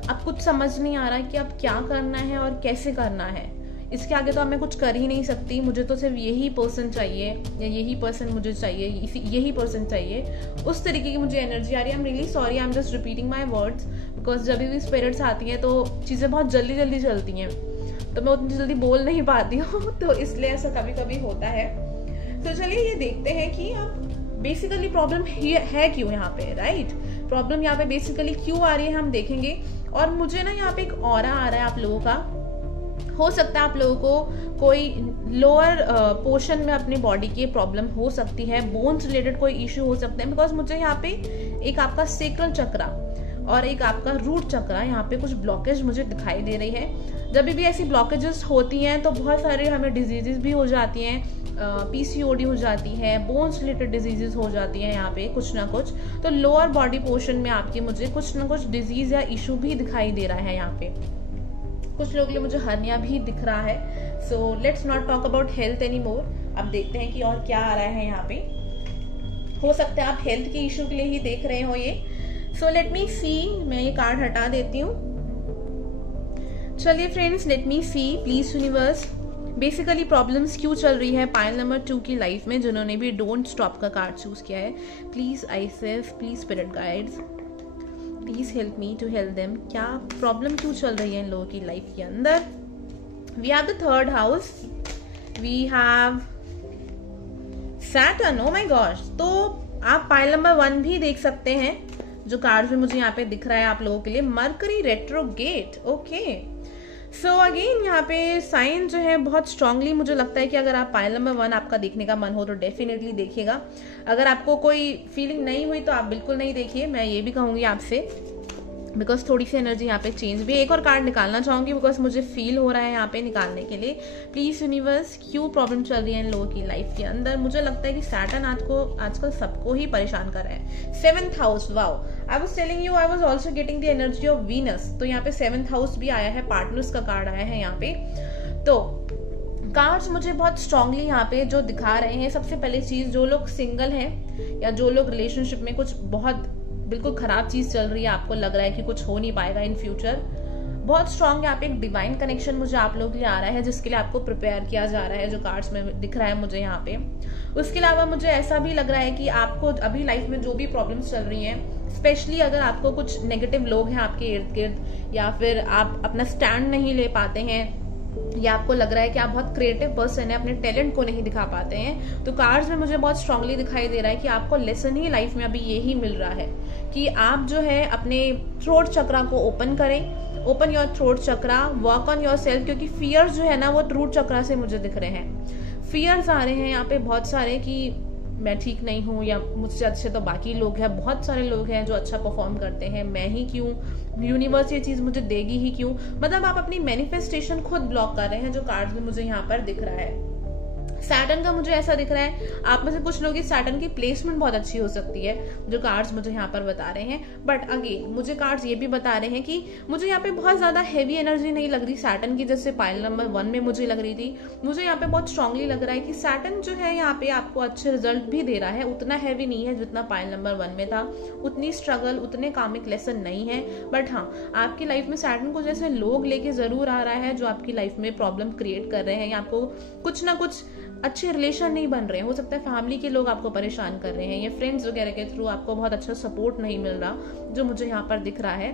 अब कुछ समझ नहीं आ रहा है कि अब क्या करना है और कैसे करना है। इसके आगे तो अब मैं कुछ कर ही नहीं सकती, मुझे तो सिर्फ यही पर्सन चाहिए या यही पर्सन मुझे चाहिए, यही पर्सन चाहिए। उस तरीके की मुझे एनर्जी आ रही है। I am really sorry, I am just repeating my words because जब भी स्पिरिट्स आती हैं तो चीज़ें बहुत जल्दी जल्दी चलती हैं, तो मैं उतनी जल्दी बोल नहीं पाती हूँ, तो इसलिए ऐसा कभी कभी होता है। तो चलिए ये देखते हैं कि अब बेसिकली प्रॉब्लम है क्यों यहाँ पे, राइट। प्रॉब्लम यहाँ पे बेसिकली क्यों आ रही है हम देखेंगे। और मुझे ना यहाँ पे एक ऑरा आ रहा है आप लोगों का। हो सकता है आप लोगों को कोई लोअर पोर्शन में अपनी बॉडी की प्रॉब्लम हो सकती है, बोन्स रिलेटेड कोई इश्यू हो सकते हैं, बिकॉज मुझे यहाँ पे एक आपका सेक्रल चक्रा और एक आपका रूट चक्र, यहाँ पे कुछ ब्लॉकेज मुझे दिखाई दे रही है। जब भी ऐसी ब्लॉकेजेस होती हैं तो बहुत सारे हमें डिजीजेस भी हो जाती हैं, पीसीओडी हो जाती है, बोन्स रिलेटेड डिजीजेस हो जाती हैं यहाँ पे कुछ ना कुछ। तो लोअर बॉडी पोर्शन में आपके मुझे कुछ ना कुछ डिजीज या इशू भी दिखाई दे रहा है। यहाँ पे कुछ लोगों के लिए मुझे हर्निया भी दिख रहा है। So let's not talk about health any more. अब देखते हैं कि और क्या आ रहा है यहाँ पे। हो सकता है आप हेल्थ के इशू के लिए ही देख रहे हो ये। सो लेट मी सी, मैं ये कार्ड हटा देती हूँ। चलिए friends, let me see please universe, basically problems क्यों चल रही है पाइल नंबर 2 की लाइफ में, जिन्होंने भी डोंट स्टॉप का कार्ड चूज किया है। Please Isis, please spirit guides, please help me to help them. क्या प्रॉब्लम क्यों चल रही है इन लोगों की लाइफ के अंदर। We have the third house, we have Saturn. Oh my god, तो आप पाइल नंबर 1 भी देख सकते हैं जो कार्ड में मुझे यहाँ पे दिख रहा है आप लोगों के लिए। Mercury retrograde, okay. So again यहाँ पे साइन जो है बहुत स्ट्रांगली मुझे लगता है कि अगर आप पाइल नंबर 1 आपका देखने का मन हो तो डेफिनेटली देखिएगा। अगर आपको कोई फीलिंग नहीं हुई तो आप बिल्कुल नहीं देखिए, मैं ये भी कहूंगी आपसे, बिकॉज थोड़ी सी एनर्जी यहाँ पे चेंज भी। एक और कार्ड निकालना चाहूंगी बिकॉज मुझे फील हो रहा है यहाँ पे निकालने के लिए। प्लीज यूनिवर्स, क्यों प्रॉब्लम चल रही है इन लोगों की लाइफ के अंदर। मुझे लगता है कि सैटर्न आजकल सबको ही परेशान कर रहा है। 7th house, wow, I was telling you, I was also getting the energy of Venus. तो यहाँ पे 7th हाउस भी आया है, पार्टनर्स का कार्ड आया है यहाँ पे। तो कार्ड्स मुझे बहुत स्ट्रांगली यहाँ पे जो दिखा रहे हैं, सबसे पहले चीज, जो लोग सिंगल हैं या जो लोग रिलेशनशिप में कुछ बहुत बिल्कुल खराब चीज चल रही है, आपको लग रहा है कि कुछ हो नहीं पाएगा इन फ्यूचर, बहुत स्ट्रांग यहाँ पे एक डिवाइन कनेक्शन मुझे आप लोगों के लिए आ रहा है, जिसके लिए आपको प्रिपेयर किया जा रहा है, जो कार्ड्स में दिख रहा है मुझे यहाँ पे। उसके अलावा मुझे ऐसा भी लग रहा है कि आपको अभी लाइफ में जो भी प्रॉब्लम्स चल रही हैं, स्पेशली अगर आपको कुछ नेगेटिव लोग हैं आपके इर्द गिर्द, या फिर आप अपना स्टैंड नहीं ले पाते हैं, या आपको लग रहा है कि आप बहुत क्रिएटिव पर्सन है, अपने टैलेंट को नहीं दिखा पाते हैं, तो कार्ड्स में मुझे बहुत स्ट्रांगली दिखाई दे रहा है कि आपको लेसन ही लाइफ में अभी यही मिल रहा है कि आप जो है अपने थ्रोट चक्रा को ओपन करें। Open your throat chakra, work on your self, क्योंकि फियर्स जो है ना वो रूट चक्रा से मुझे दिख रहे हैं। फियर्स आ रहे हैं यहाँ पे बहुत सारे कि मैं ठीक नहीं हूँ, या मुझसे अच्छे तो बाकी लोग हैं, बहुत सारे लोग हैं जो अच्छा परफॉर्म करते हैं, मैं ही क्यों, यूनिवर्स ये चीज मुझे देगी ही क्यों। मतलब आप अपनी मैनिफेस्टेशन खुद ब्लॉक कर रहे हैं, जो कार्ड्स में मुझे यहाँ पर दिख रहा है। सैटर्न का मुझे ऐसा दिख रहा है, आप में से कुछ लोग सैटर्न की प्लेसमेंट बहुत अच्छी हो सकती है, जो कार्ड्स मुझे यहाँ पर बता रहे हैं। बट अगेन मुझे कार्ड्स ये भी बता रहे हैं कि मुझे यहाँ पे बहुत ज्यादा हैवी एनर्जी नहीं लग रही सैटर्न की, जैसे पाइल नंबर 1 में मुझे लग रही थी। मुझे यहाँ पे बहुत स्ट्रांगली लग रहा है कि सैटर्न जो है यहाँ पे आपको अच्छे रिजल्ट भी दे रहा है, उतना हैवी नहीं है जितना पाइल नंबर 1 में था, उतनी स्ट्रगल, उतने कामिक लेसन नहीं है। बट हाँ, आपकी लाइफ में सैटर्न को जैसे लोग लेके जरूर आ रहा है जो आपकी लाइफ में प्रॉब्लम क्रिएट कर रहे हैं, या आपको कुछ ना कुछ अच्छे रिलेशन नहीं बन रहे हैं। हो सकता है फैमिली के लोग आपको परेशान कर रहे हैं, या फ्रेंड्स वगैरह के थ्रू आपको बहुत अच्छा सपोर्ट नहीं मिल रहा, जो मुझे यहाँ पर दिख रहा है।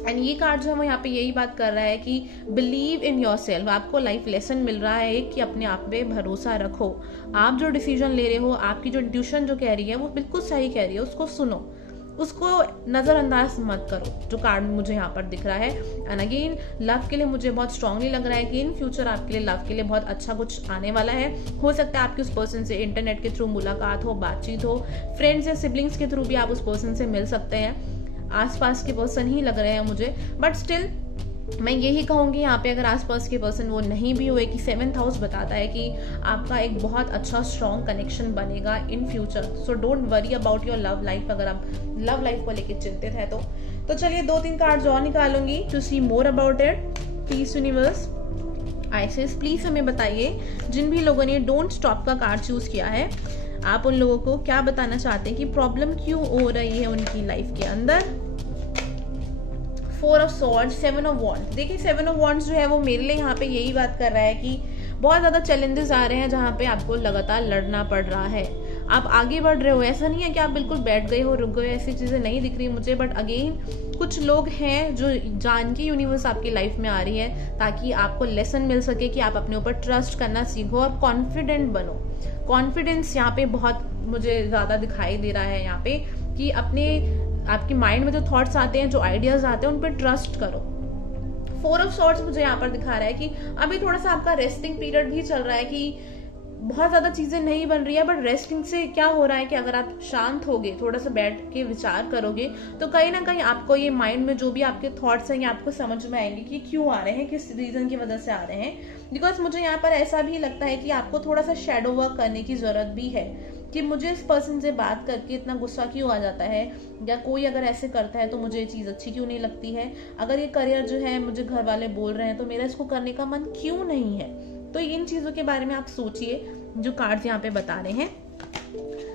एंड ये कार्ड जो है वो यहाँ पे यही बात कर रहा है कि बिलीव इन योर सेल्फ, आपको लाइफ लेसन मिल रहा है कि अपने आप पे भरोसा रखो। आप जो डिसीजन ले रहे हो, आपकी जो इंट्यूशन जो कह रही है वो बिल्कुल सही कह रही है, उसको सुनो, उसको नजरअंदाज मत करो, जो कार्ड मुझे यहाँ पर दिख रहा है। एंड अगेन लव के लिए मुझे बहुत स्ट्रांगली लग रहा है कि इन फ्यूचर आपके लिए लव के लिए बहुत अच्छा कुछ आने वाला है। हो सकता है आपके उस पर्सन से इंटरनेट के थ्रू मुलाकात हो, बातचीत हो, फ्रेंड्स या सिबलिंग्स के थ्रू भी आप उस पर्सन से मिल सकते हैं। आसपास के पर्सन ही लग रहे हैं मुझे, बट स्टिल मैं यही कहूंगी यहाँ पे अगर आसपास के पर्सन वो नहीं भी हुए, कि 7th हाउस बताता है कि आपका एक बहुत अच्छा स्ट्रॉन्ग कनेक्शन बनेगा in future. So don't worry about your love life, अगर आप लव लाइफ को लेकर चिंतित है तो चलिए 2-3 कार्ड्स और निकालूंगी to see more about it. Please universe, Isis, please हमें बताइए जिन भी लोगों ने डोंट स्टॉप का कार्ड चूज किया है, आप उन लोगों को क्या बताना चाहते हैं कि प्रॉब्लम क्यों हो रही है उनकी लाइफ के अंदर। 4 of Swords, 7 of Wands। देखिए 7 of Wands जो है वो मेरे लिए यहाँ पे यही बात कर रहा है कि बहुत ज्यादा चैलेंजेस आ रहे हैं जहाँ पे आपको लगातार लड़ना पड़ रहा है। आप आगे बढ़ रहे हो, ऐसा नहीं है कि आप बिल्कुल बैठ गए हो, रुक गए, ऐसी चीजें नहीं दिख रही मुझे। बट अगेन कुछ लोग हैं जो जान की यूनिवर्स आपकी लाइफ में आ रही है ताकि आपको लेसन मिल सके कि आप अपने ऊपर ट्रस्ट करना सीखो और कॉन्फिडेंट बनो। कॉन्फिडेंस यहाँ पे बहुत मुझे ज्यादा दिखाई दे रहा है यहाँ पे कि आपके माइंड में जो थॉट्स आते हैं, जो आइडियाज आते हैं, उन पर ट्रस्ट करो। 4 of Swords मुझे यहाँ पर दिखा रहा है कि अभी थोड़ा सा आपका रेस्टिंग पीरियड भी चल रहा है, कि बहुत ज्यादा चीजें नहीं बन रही है, बट रेस्टिंग से क्या हो रहा है कि अगर आप शांत होगे, थोड़ा सा बैठ के विचार करोगे, तो कहीं ना कहीं आपको ये माइंड में जो भी आपके थॉट्स हैं ये आपको समझ में आएंगे कि क्यों आ रहे हैं, किस रीजन की वजह से आ रहे हैं। बिकॉज मुझे यहाँ पर ऐसा भी लगता है कि आपको थोड़ा सा शैडो वर्क करने की जरूरत भी है कि मुझे इस पर्सन से बात करके इतना गुस्सा क्यों आ जाता है, या कोई अगर ऐसे करता है तो मुझे ये चीज़ अच्छी क्यों नहीं लगती है, अगर ये करियर जो है मुझे घर वाले बोल रहे हैं तो मेरा इसको करने का मन क्यों नहीं है। तो इन चीज़ों के बारे में आप सोचिए जो कार्ड्स यहाँ पे बता रहे हैं।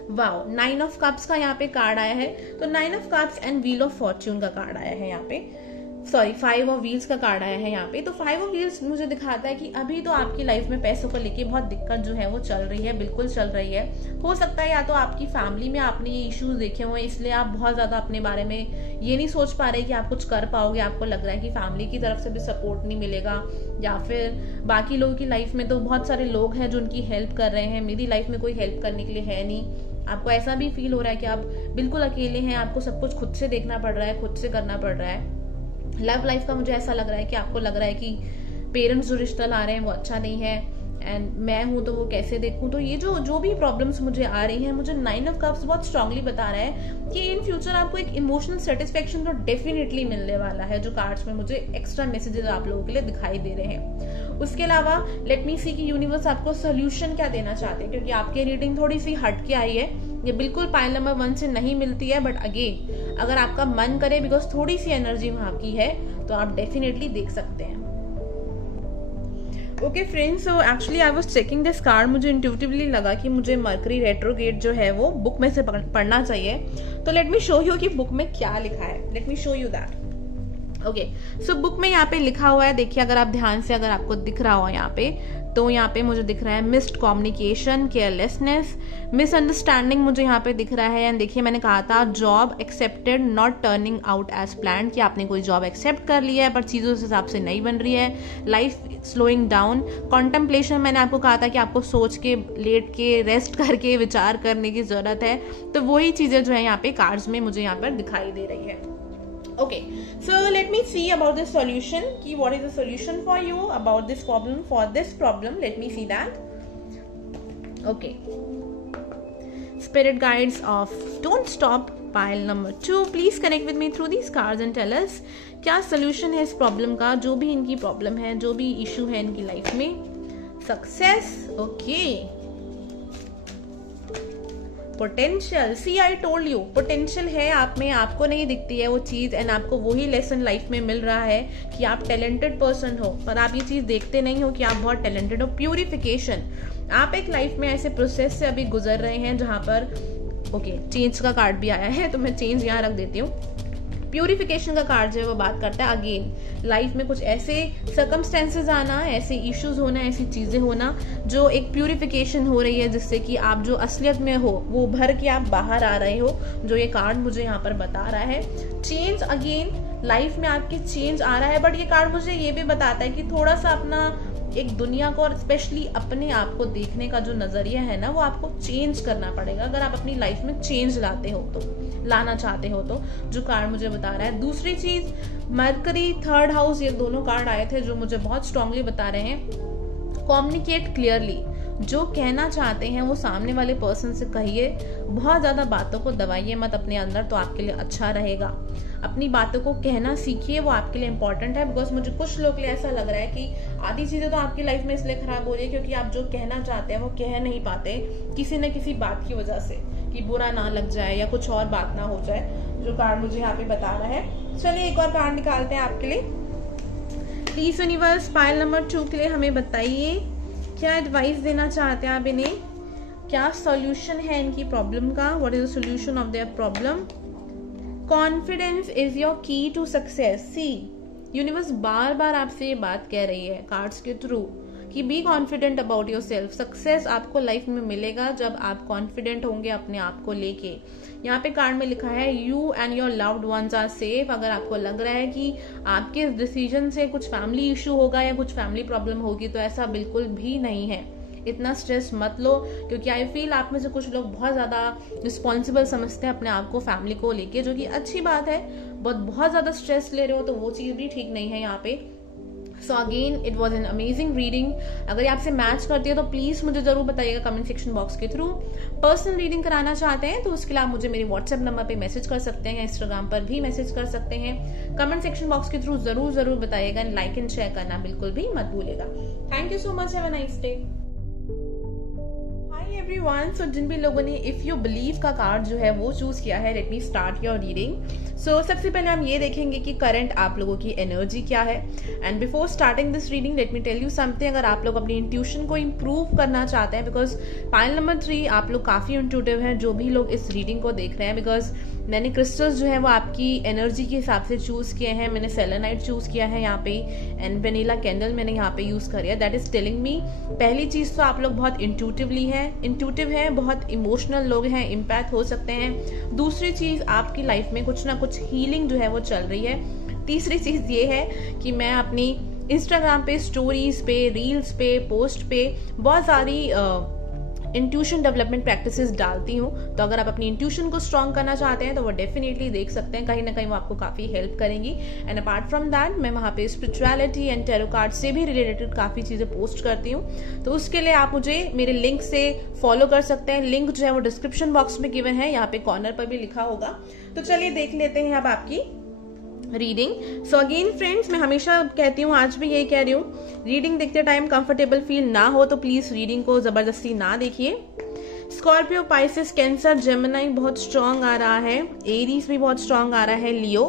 वाओ, 9 ऑफ कप्स का यहाँ पे कार्ड आया है, तो 9 of cups and wheel of Fortune का कार्ड आया है यहाँ पे, सॉरी 5 ऑफ व्हील्स का कार्ड आया है यहाँ पे। तो 5 ऑफ व्हील्स मुझे दिखाता है कि अभी तो आपकी लाइफ में पैसों को लेके बहुत दिक्कत जो है वो चल रही है, बिल्कुल चल रही है। हो सकता है या तो आपकी फैमिली में आपने ये इश्यूज देखे हुए, इसलिए आप बहुत ज्यादा अपने बारे में ये नहीं सोच पा रहे कि आप कुछ कर पाओगे। आपको लग रहा है कि फैमिली की तरफ से भी सपोर्ट नहीं मिलेगा, या फिर बाकी लोगों की लाइफ में तो बहुत सारे लोग हैं जो उनकी हेल्प कर रहे हैं, मेरी लाइफ में कोई हेल्प करने के लिए है नहीं। आपको ऐसा भी फील हो रहा है कि आप बिल्कुल अकेले हैं, आपको सब कुछ खुद से देखना पड़ रहा है, खुद से करना पड़ रहा है। लव लाइफ का मुझे ऐसा लग रहा है कि आपको लग रहा है कि पेरेंट्स जो रिश्ता ला रहे हैं वो अच्छा नहीं है, एंड मैं हूं तो वो कैसे देखूं। तो ये जो भी प्रॉब्लम्स मुझे आ रही हैं, मुझे 9 ऑफ कप्स बहुत स्ट्रांगली बता रहा है कि इन फ्यूचर आपको एक इमोशनल सेटिस्फेक्शन तो डेफिनेटली मिलने वाला है, जो कार्ड्स में मुझे एक्स्ट्रा मैसेजेस आप लोगों के लिए दिखाई दे रहे हैं। उसके अलावा लेट मी सी कि यूनिवर्स आपको सोल्यूशन क्या देना चाहते हैं, क्योंकि आपकी रीडिंग थोड़ी सी हट के आई है, ये बिल्कुल पाइल नंबर 1 से नहीं मिलती है, बट अगेन अगर आपका मन करे, बिकॉज थोड़ी सी एनर्जी वहां की है, तो आप डेफिनेटली देख सकते हैं। Okay friends, so actually I was checking this card, मुझे इंट्यूटिवली लगा कि मुझे मरकरी रेट्रोग्रेड जो है वो बुक में से पढ़ना चाहिए। तो लेट मी शो यू कि बुक में क्या लिखा है, let me show you that. Okay, so book में यहाँ पे लिखा हुआ है, देखिए अगर आप ध्यान से, अगर आपको दिख रहा हो यहाँ पे, तो यहाँ पे मुझे दिख रहा है मिस्ड कम्युनिकेशन, केयरलेसनेस, मिसअंडरस्टैंडिंग मुझे यहाँ पे दिख रहा है। एंड देखिए मैंने कहा था job accepted not turning out as plan, कि आपने कोई जॉब एक्सेप्ट कर लिया है पर चीज़ों उस हिसाब से नहीं बन रही है। लाइफ स्लोइंग डाउन, कॉन्टेम्पलेशन, मैंने आपको कहा था कि आपको सोच के, लेट के, रेस्ट करके विचार करने की जरूरत है। तो वही चीज़ें जो है यहाँ पे कार्ड्स में मुझे यहाँ पर दिखाई दे रही है। Okay, so let me see about this solution. Ki what is the solution for you about this problem? For this problem, let me see that. Okay. Spirit guides of Don't Stop, pile number 2. Please connect with me through these cards and tell us क्या solution है इस problem का, जो भी इनकी problem है, जो भी issue है इनकी life में। Success, okay. Potential, see I told you, potential है आप में, आपको नहीं दिखती है वो चीज, एंड आपको वही लेसन लाइफ में मिल रहा है कि आप टैलेंटेड पर्सन हो, पर आप ये चीज देखते नहीं हो कि आप बहुत टैलेंटेड हो। प्यूरिफिकेशन, आप एक लाइफ में ऐसे प्रोसेस से अभी गुजर रहे हैं जहां पर ओके, चेंज का कार्ड भी आया है, तो मैं चेंज यहाँ रख देती हूँ। प्यूरिफिकेशन का कार्ड जो है वो बात करता है अगेन लाइफ में कुछ ऐसे सर्कमस्टेंसेस आना, ऐसे इश्यूज होना, ऐसी चीजें होना जो एक प्यूरिफिकेशन हो रही है, जिससे कि आप जो असलियत में हो वो भर के आप बाहर आ रहे हो, जो ये कार्ड मुझे यहाँ पर बता रहा है। चेंज, अगेन लाइफ में आपके चेंज आ रहा है, बट ये कार्ड मुझे ये भी बताता है कि थोड़ा सा अपना एक दुनिया को और स्पेशली अपने आप को देखने का जो नजरिया है ना, वो आपको चेंज करना पड़ेगा अगर आप अपनी लाइफ में चेंज लाना चाहते हो तो, जो कार्ड मुझे बता रहा है। दूसरी चीज, मरकरी, थर्ड हाउस, ये दोनों कार्ड आए थे जो मुझे बहुत स्ट्रांगली बता रहे हैं कम्युनिकेट क्लियरली, जो कहना चाहते हैं वो सामने वाले पर्सन से कहिए, बहुत ज्यादा बातों को दबाइए मत अपने अंदर, तो आपके लिए अच्छा रहेगा। अपनी बातों को कहना सीखिए, वो आपके लिए इंपॉर्टेंट है, बिकॉज मुझे कुछ लोग के लिए ऐसा लग रहा है कि आधी चीजें तो आपकी लाइफ में इसलिए खराब हो रही है क्योंकि आप जो कहना चाहते हैं वो कह नहीं पाते, किसी न किसी बात की वजह से, कि बुरा ना लग जाए या कुछ और बात ना हो जाए, जो कार्ड मुझे यहाँ पे बता रहा है। चलिए एक और कार्ड निकालते हैं आपके लिए। प्लीज यूनिवर्स, पाइल नंबर 2 के लिए हमें बताइए क्या एडवाइस देना चाहते हैं आप इन्हें, क्या सॉल्यूशन है इनकी प्रॉब्लम का, what is the solution of their problem. Confidence is your की टू सक्सेस। सी, यूनिवर्स बार बार आपसे ये बात कह रही है कार्ड्स के थ्रू कि be confident about your self. Success आपको लाइफ में मिलेगा जब आप कॉन्फिडेंट होंगे अपने आप को लेके। यहाँ पे कार्ड में लिखा है you and your loved ones are safe. अगर आपको लग रहा है कि आपके इस डिसीजन से कुछ फैमिली इशू होगा या कुछ फैमिली प्रॉब्लम होगी, तो ऐसा बिल्कुल भी नहीं है। इतना स्ट्रेस मत लो, क्योंकि आई फील आप में से कुछ लोग बहुत ज्यादा रिस्पॉन्सिबल समझते हैं अपने आप को, फैमिली को लेके, जो कि अच्छी बात है। बहुत ज्यादा स्ट्रेस ले रहे हो तो वो चीज भी ठीक नहीं है यहाँ पे। So again it was an amazing reading. अगर ये आपसे मैच करती है तो प्लीज मुझे जरूर बताइएगा कमेंट सेक्शन बॉक्स के थ्रू। पर्सनल रीडिंग कराना चाहते हैं तो उसके लिए आप मुझे मेरे व्हाट्सएप नंबर पे मैसेज कर सकते हैं या इंस्टाग्राम पर भी मैसेज कर सकते हैं। कमेंट सेक्शन बॉक्स के थ्रू जरूर बताइएगा। लाइक एंड शेयर करना बिल्कुल भी मत भूलिएगा। Thank you so much, have a nice day. Everyone, so जिन भी लोगों ने इफ यू बिलीव का कार्ड जो है वो चूज किया है, let me start your reading. So सबसे पहले हम ये देखेंगे कि करंट आप लोगों की एनर्जी क्या है। And before starting this reading let me tell you something. अगर आप लोग अपनी इंट्यूशन को इम्प्रूव करना चाहते हैं, बिकॉज पाइल नंबर 3 आप लोग काफी इंट्यूटिव हैं जो भी लोग इस रीडिंग को देख रहे हैं, बिकॉज मैंने क्रिस्टल्स जो है वो आपकी एनर्जी के हिसाब से चूज किए हैं। मैंने सेलेनाइट चूज किया है यहाँ पे एंड वेनिला कैंडल मैंने यहाँ पे यूज करी है। दैट इज टेलिंग मी, पहली चीज तो आप लोग बहुत इंट्यूटिव है, बहुत इमोशनल लोग हैं, इम्पैक्ट हो सकते हैं। दूसरी चीज, आपकी लाइफ में कुछ ना कुछ हीलिंग जो है वो चल रही है। तीसरी चीज ये है कि मैं अपनी इंस्टाग्राम पे स्टोरीज पे, रील्स पे, पोस्ट पे बहुत सारी इंट्यूशन डेवलपमेंट प्रैक्टिसेस डालती हूँ। तो अगर आप अपनी इंट्यूशन को स्ट्रॉन्ग करना चाहते हैं तो वो डेफिनेटली देख सकते हैं, कहीं ना कहीं वो आपको काफी हेल्प करेंगी। एंड अपार्ट फ्रॉम दैट मैं वहाँ पे स्पिरिचुअलिटी एंड टैरो कार्ड से भी रिलेटेड काफी चीजें पोस्ट करती हूँ। तो उसके लिए आप मुझे मेरे लिंक से फॉलो कर सकते हैं। लिंक जो है वो डिस्क्रिप्शन बॉक्स में गिवन है, यहाँ पे कॉर्नर पर भी लिखा होगा। तो चलिए देख लेते हैं अब आपकी रीडिंग। सो अगेन फ्रेंड्स, मैं हमेशा कहती हूँ, आज भी यही कह रही हूँ, रीडिंग देखते टाइम कंफर्टेबल फील ना हो तो प्लीज रीडिंग को जबरदस्ती ना देखिए। स्कॉर्पियो, पाइसेस, कैंसर, जेमिनी बहुत स्ट्रांग आ रहा है, एरीज भी बहुत स्ट्रांग आ रहा है, Leo.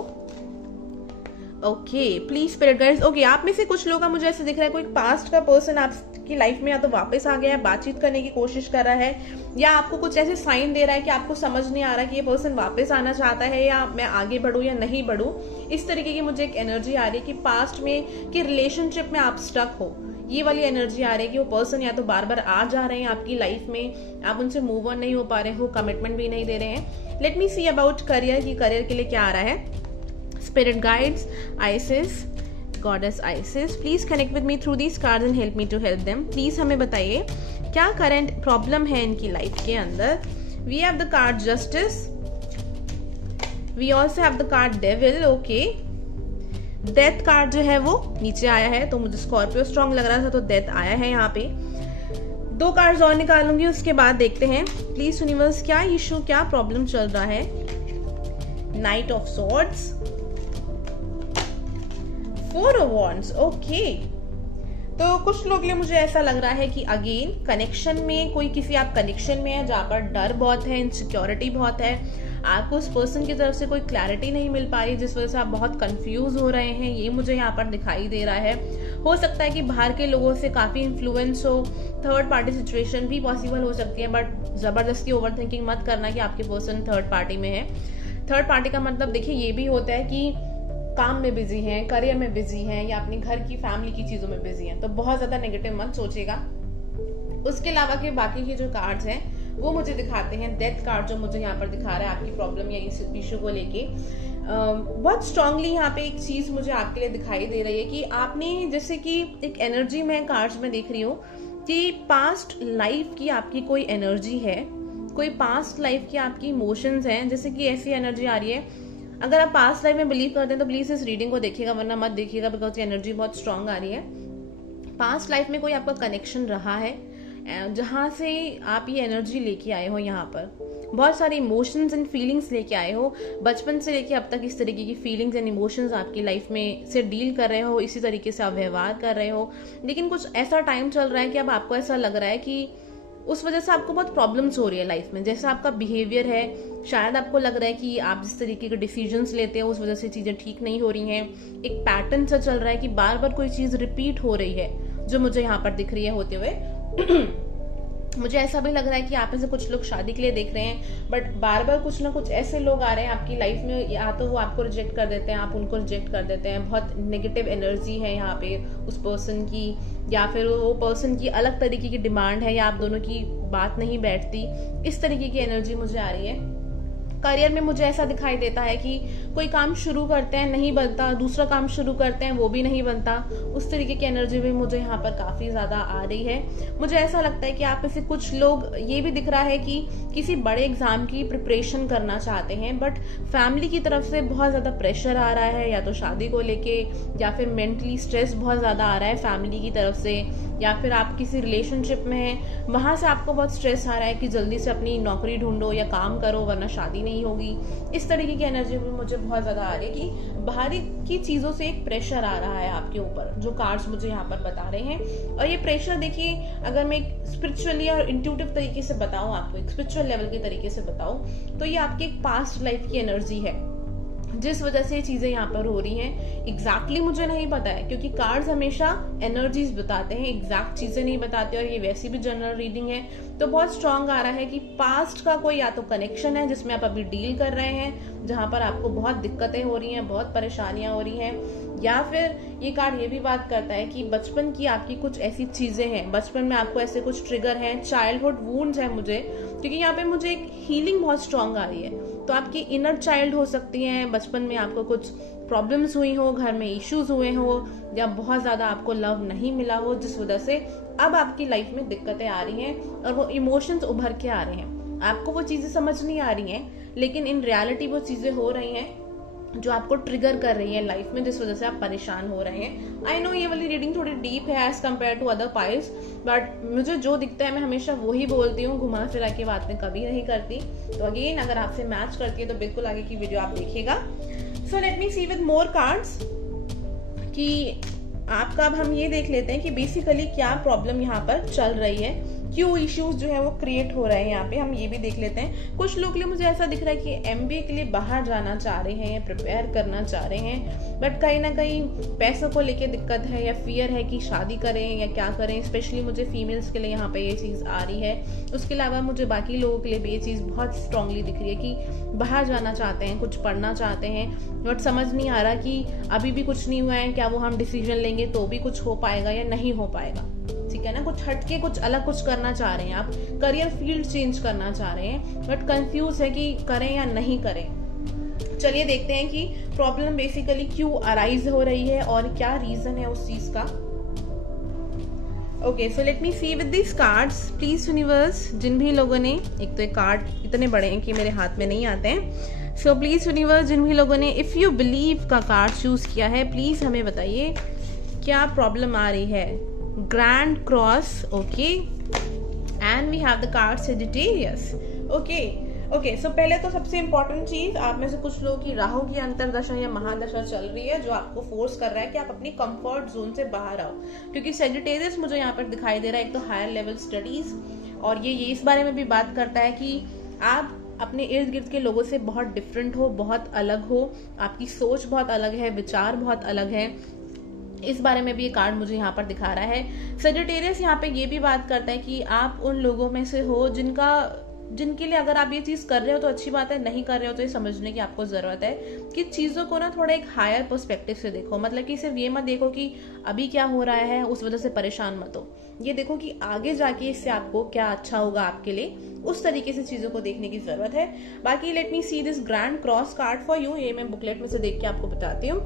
Okay, please spirit guides. Okay, आप में से कुछ लोग का मुझे ऐसे दिख रहा है कोई पास्ट का पर्सन आपकी लाइफ में या तो वापस आ गया है, बातचीत करने की कोशिश कर रहा है, या आपको कुछ ऐसे साइन दे रहा है कि आपको समझ नहीं आ रहा कि ये पर्सन वापस आना चाहता है या मैं आगे बढ़ूं या नहीं बढ़ूं। इस तरीके की मुझे एक एनर्जी आ रही है कि पास्ट में कि रिलेशनशिप में आप स्टक हो। ये वाली एनर्जी आ रही है कि वो पर्सन या तो बार बार आ जा रहे हैं आपकी लाइफ में, आप उनसे मूव ऑन नहीं हो पा रहे हो, कमिटमेंट भी नहीं दे रहे हैं। Let me see about career, की करियर के लिए क्या आ रहा है। Spirit guides, Isis, goddess Isis, please connect with me through these cards and help me to help them. Please हमें बताइए क्या करंट प्रॉब्लम है इनकी लाइफ के अंदर। We have the card justice, we also have the card devil. Okay, death card जो है वो नीचे आया है, तो मुझे स्कॉर्पियो स्ट्रॉन्ग लग रहा था तो डेथ आया है यहाँ पे। 2 कार्ड्स और निकालूंगी, उसके बाद देखते हैं। प्लीज यूनिवर्स, क्या इशू, क्या प्रॉब्लम चल रहा है। Night of swords, 4 of wands. Okay, तो कुछ लोग लिए मुझे ऐसा लग रहा है कि अगेन कनेक्शन में कोई किसी आप कनेक्शन में है जहां पर डर बहुत है, इनसिक्योरिटी बहुत है, आपको उस पर्सन की तरफ से कोई क्लैरिटी नहीं मिल पा रही, जिस वजह से आप बहुत कंफ्यूज हो रहे हैं, ये मुझे यहाँ पर दिखाई दे रहा है। हो सकता है कि बाहर के लोगों से काफी इन्फ्लुएंस हो, थर्ड पार्टी सिचुएशन भी पॉसिबल हो सकती है, बट जबरदस्ती ओवर थिंकिंग मत करना कि आपके पर्सन थर्ड पार्टी में है। थर्ड पार्टी का मतलब देखिए ये भी होता है कि काम में बिजी हैं, करियर में बिजी हैं, या अपनी घर की फैमिली की चीजों में बिजी हैं, तो बहुत ज्यादा नेगेटिव मत सोचिएगा। उसके अलावा के बाकी के जो कार्ड्स हैं वो मुझे दिखाते हैं। डेथ कार्ड जो मुझे यहाँ पर दिखा रहा है आपकी प्रॉब्लम या इस इशू को लेके, बहुत स्ट्रांगली यहाँ पे एक चीज मुझे आपके लिए दिखाई दे रही है कि आपने जैसे कि एक एनर्जी में कार्ड्स में देख रही हूँ कि पास्ट लाइफ की आपकी कोई एनर्जी है, कोई पास्ट लाइफ की आपकी इमोशंस हैं, जैसे कि ऐसी एनर्जी आ रही है। अगर आप पास्ट लाइफ में बिलीव करते हैं तो प्लीज इस रीडिंग को देखिएगा, वरना मत देखिएगा, बिकॉज एनर्जी बहुत स्ट्रांग आ रही है। पास्ट लाइफ में कोई आपका कनेक्शन रहा है जहां से आप ये एनर्जी लेके आए हो, यहाँ पर बहुत सारे इमोशंस एंड फीलिंग्स लेके आए हो, बचपन से लेके अब तक इस तरीके की फीलिंग्स एंड इमोशंस आपकी लाइफ में से डील कर रहे हो, इसी तरीके से आप व्यवहार कर रहे हो। लेकिन कुछ ऐसा टाइम चल रहा है कि अब आपको ऐसा लग रहा है कि उस वजह से आपको बहुत प्रॉब्लम्स हो रही है लाइफ में। जैसा आपका बिहेवियर है, शायद आपको लग रहा है कि आप जिस तरीके के डिसीजंस लेते हैं उस वजह से चीजें ठीक नहीं हो रही हैं। एक पैटर्न सा चल रहा है कि बार बार कोई चीज रिपीट हो रही है, जो मुझे यहाँ पर दिख रही है होते हुए। मुझे ऐसा भी लग रहा है कि आप में से कुछ लोग शादी के लिए देख रहे हैं, बट बार बार कुछ ना कुछ ऐसे लोग आ रहे हैं आपकी लाइफ में, या तो वो आपको रिजेक्ट कर देते हैं, आप उनको रिजेक्ट कर देते हैं। बहुत नेगेटिव एनर्जी है यहाँ पे उस पर्सन की, या फिर वो पर्सन की अलग तरीके की डिमांड है, या आप दोनों की बात नहीं बैठती, इस तरीके की एनर्जी मुझे आ रही है। करियर में मुझे ऐसा दिखाई देता है कि कोई काम शुरू करते हैं नहीं बनता, दूसरा काम शुरू करते हैं वो भी नहीं बनता। उस तरीके की एनर्जी भी मुझे यहाँ पर काफी ज्यादा आ रही है। मुझे ऐसा लगता है कि आप में से कुछ लोग, ये भी दिख रहा है कि किसी बड़े एग्जाम की प्रिपरेशन करना चाहते हैं, बट फैमिली की तरफ से बहुत ज्यादा प्रेशर आ रहा है, या तो शादी को लेके, या फिर मेंटली स्ट्रेस बहुत ज्यादा आ रहा है फैमिली की तरफ से, या फिर आप किसी रिलेशनशिप में हैं, वहां से आपको बहुत स्ट्रेस आ रहा है कि जल्दी से अपनी नौकरी ढूंढो या काम करो वरना शादी नहीं होगी। इस तरीके की एनर्जी भी मुझे बहुत ज्यादा आ रही है कि बाहरी की चीजों से एक प्रेशर आ रहा है आपके ऊपर, जो कार्ड्स मुझे यहाँ पर बता रहे हैं। और ये प्रेशर देखिए, अगर मैं एक स्पिरिचुअली और इंट्यूटिव तरीके से बताऊं आपको, एक स्पिरिचुअल लेवल के तरीके से बताऊं, तो ये आपकी एक पास्ट लाइफ की एनर्जी है जिस वजह से ये चीजें यहाँ पर हो रही हैं। एग्जैक्टली मुझे नहीं पता है, क्योंकि कार्ड्स हमेशा एनर्जीज बताते हैं, एग्जैक्ट चीजें नहीं बताते, और ये वैसी भी जनरल रीडिंग है। तो बहुत स्ट्रांग आ रहा है कि पास्ट का कोई या तो कनेक्शन है जिसमें आप अभी डील कर रहे हैं, जहां पर आपको बहुत दिक्कतें हो रही हैं, बहुत परेशानियां हो रही हैं, या फिर ये कार्ड ये भी बात करता है कि बचपन की आपकी कुछ ऐसी चीजें हैं, बचपन में आपको ऐसे कुछ ट्रिगर हैं, चाइल्डहुड वुंड्स है मुझे, क्योंकि यहाँ पे मुझे एक हीलिंग बहुत स्ट्रांग आ रही है। तो आपकी इनर चाइल्ड हो सकती हैं, बचपन में आपको कुछ प्रॉब्लम्स हुई हो, घर में इश्यूज हुए हो, या बहुत ज्यादा आपको लव नहीं मिला हो, जिस वजह से अब आपकी लाइफ में दिक्कतें आ रही हैं और वो इमोशंस उभर के आ रहे हैं। आपको वो चीजें समझ नहीं आ रही हैं, लेकिन इन रियलिटी वो चीजें हो रही हैं जो आपको ट्रिगर कर रही है लाइफ में, जिस वजह से आप परेशान हो रहे हैं। आई नो ये वाली रीडिंग थोड़ी डीप है as compare to other piles, but मुझे जो दिखता है मैं हमेशा वही बोलती हूँ, घुमा फिरा के बातें कभी नहीं करती। तो अगेन अगर आपसे मैच करती है तो बिल्कुल आगे की वीडियो आप देखिएगा। So let me see with more cards कि आपका, अब हम ये देख लेते हैं कि बेसिकली क्या प्रॉब्लम यहाँ पर चल रही है, क्यों इश्यूज जो है वो क्रिएट हो रहे हैं यहाँ पे, हम ये भी देख लेते हैं। कुछ लोग के लिए मुझे ऐसा दिख रहा है कि एमबीए के लिए बाहर जाना चाह रहे हैं या प्रिपेयर करना चाह रहे हैं, बट कहीं ना कहीं पैसों को लेके दिक्कत है या फियर है कि शादी करें या क्या करें। स्पेशली मुझे फीमेल्स के लिए यहाँ पे ये चीज आ रही है। उसके अलावा मुझे बाकी लोगों के लिए भी ये चीज बहुत स्ट्रांगली दिख रही है कि बाहर जाना चाहते हैं, कुछ पढ़ना चाहते हैं, बट समझ नहीं आ रहा कि अभी भी कुछ नहीं हुआ है, क्या वो हम डिसीजन लेंगे तो भी कुछ हो पाएगा या नहीं हो पाएगा। ठीक है ना, कुछ हटके कुछ अलग कुछ करना चाह रहे हैं आप, करियर फील्ड चेंज करना चाह रहे हैं, बट कंफ्यूज है कि करें या नहीं करें। चलिए देखते हैं कि प्रॉब्लम बेसिकली क्यों अराइज हो रही है और क्या रीजन है उस चीज का। Okay, so let me see with this cards please universe. जिन भी लोगों ने, एक तो ये कार्ड इतने बड़े हैं कि मेरे हाथ में नहीं आते हैं, सो प्लीज यूनिवर्स जिन भी लोगों ने इफ यू बिलीव का कार्ड चूज किया है, प्लीज हमें बताइए क्या प्रॉब्लम आ रही है। Grand cross, okay, and we have the card Sagittarius. Okay, so पहले तो सबसे इंपॉर्टेंट चीज, आप में से कुछ लोगों की राहु की अंतरदशा या महादशा चल रही है, जो आपको फोर्स कर रहा है कि आप अपनी कंफर्ट जोन से बाहर आओ, क्योंकि सेजिटेरियस मुझे यहाँ पर दिखाई दे रहा है एक तो हायर लेवल स्टडीज, और ये इस बारे में भी बात करता है कि आप अपने इर्द गिर्द के लोगों से बहुत डिफरेंट हो, बहुत अलग हो, आपकी सोच बहुत अलग है, विचार बहुत अलग है। इस बारे में भी ये कार्ड मुझे यहाँ पर दिखा रहा है। सेजिटेरियस यहाँ पे ये भी बात करता है कि आप उन लोगों में से हो जिनके लिए अगर आप ये चीज कर रहे हो तो अच्छी बात है, नहीं कर रहे हो तो ये समझने की आपको जरूरत है कि चीजों को ना थोड़ा एक हायर पर्सपेक्टिव से देखो। मतलब कि सिर्फ ये मत देखो कि अभी क्या हो रहा है उस वजह से परेशान मत हो, ये देखो कि आगे जाके इससे आपको क्या अच्छा होगा आपके लिए, उस तरीके से चीजों को देखने की जरूरत है। बाकी late me see this grand cross card for you, ये मैं बुकलेट में से देख के आपको बताती हूँ।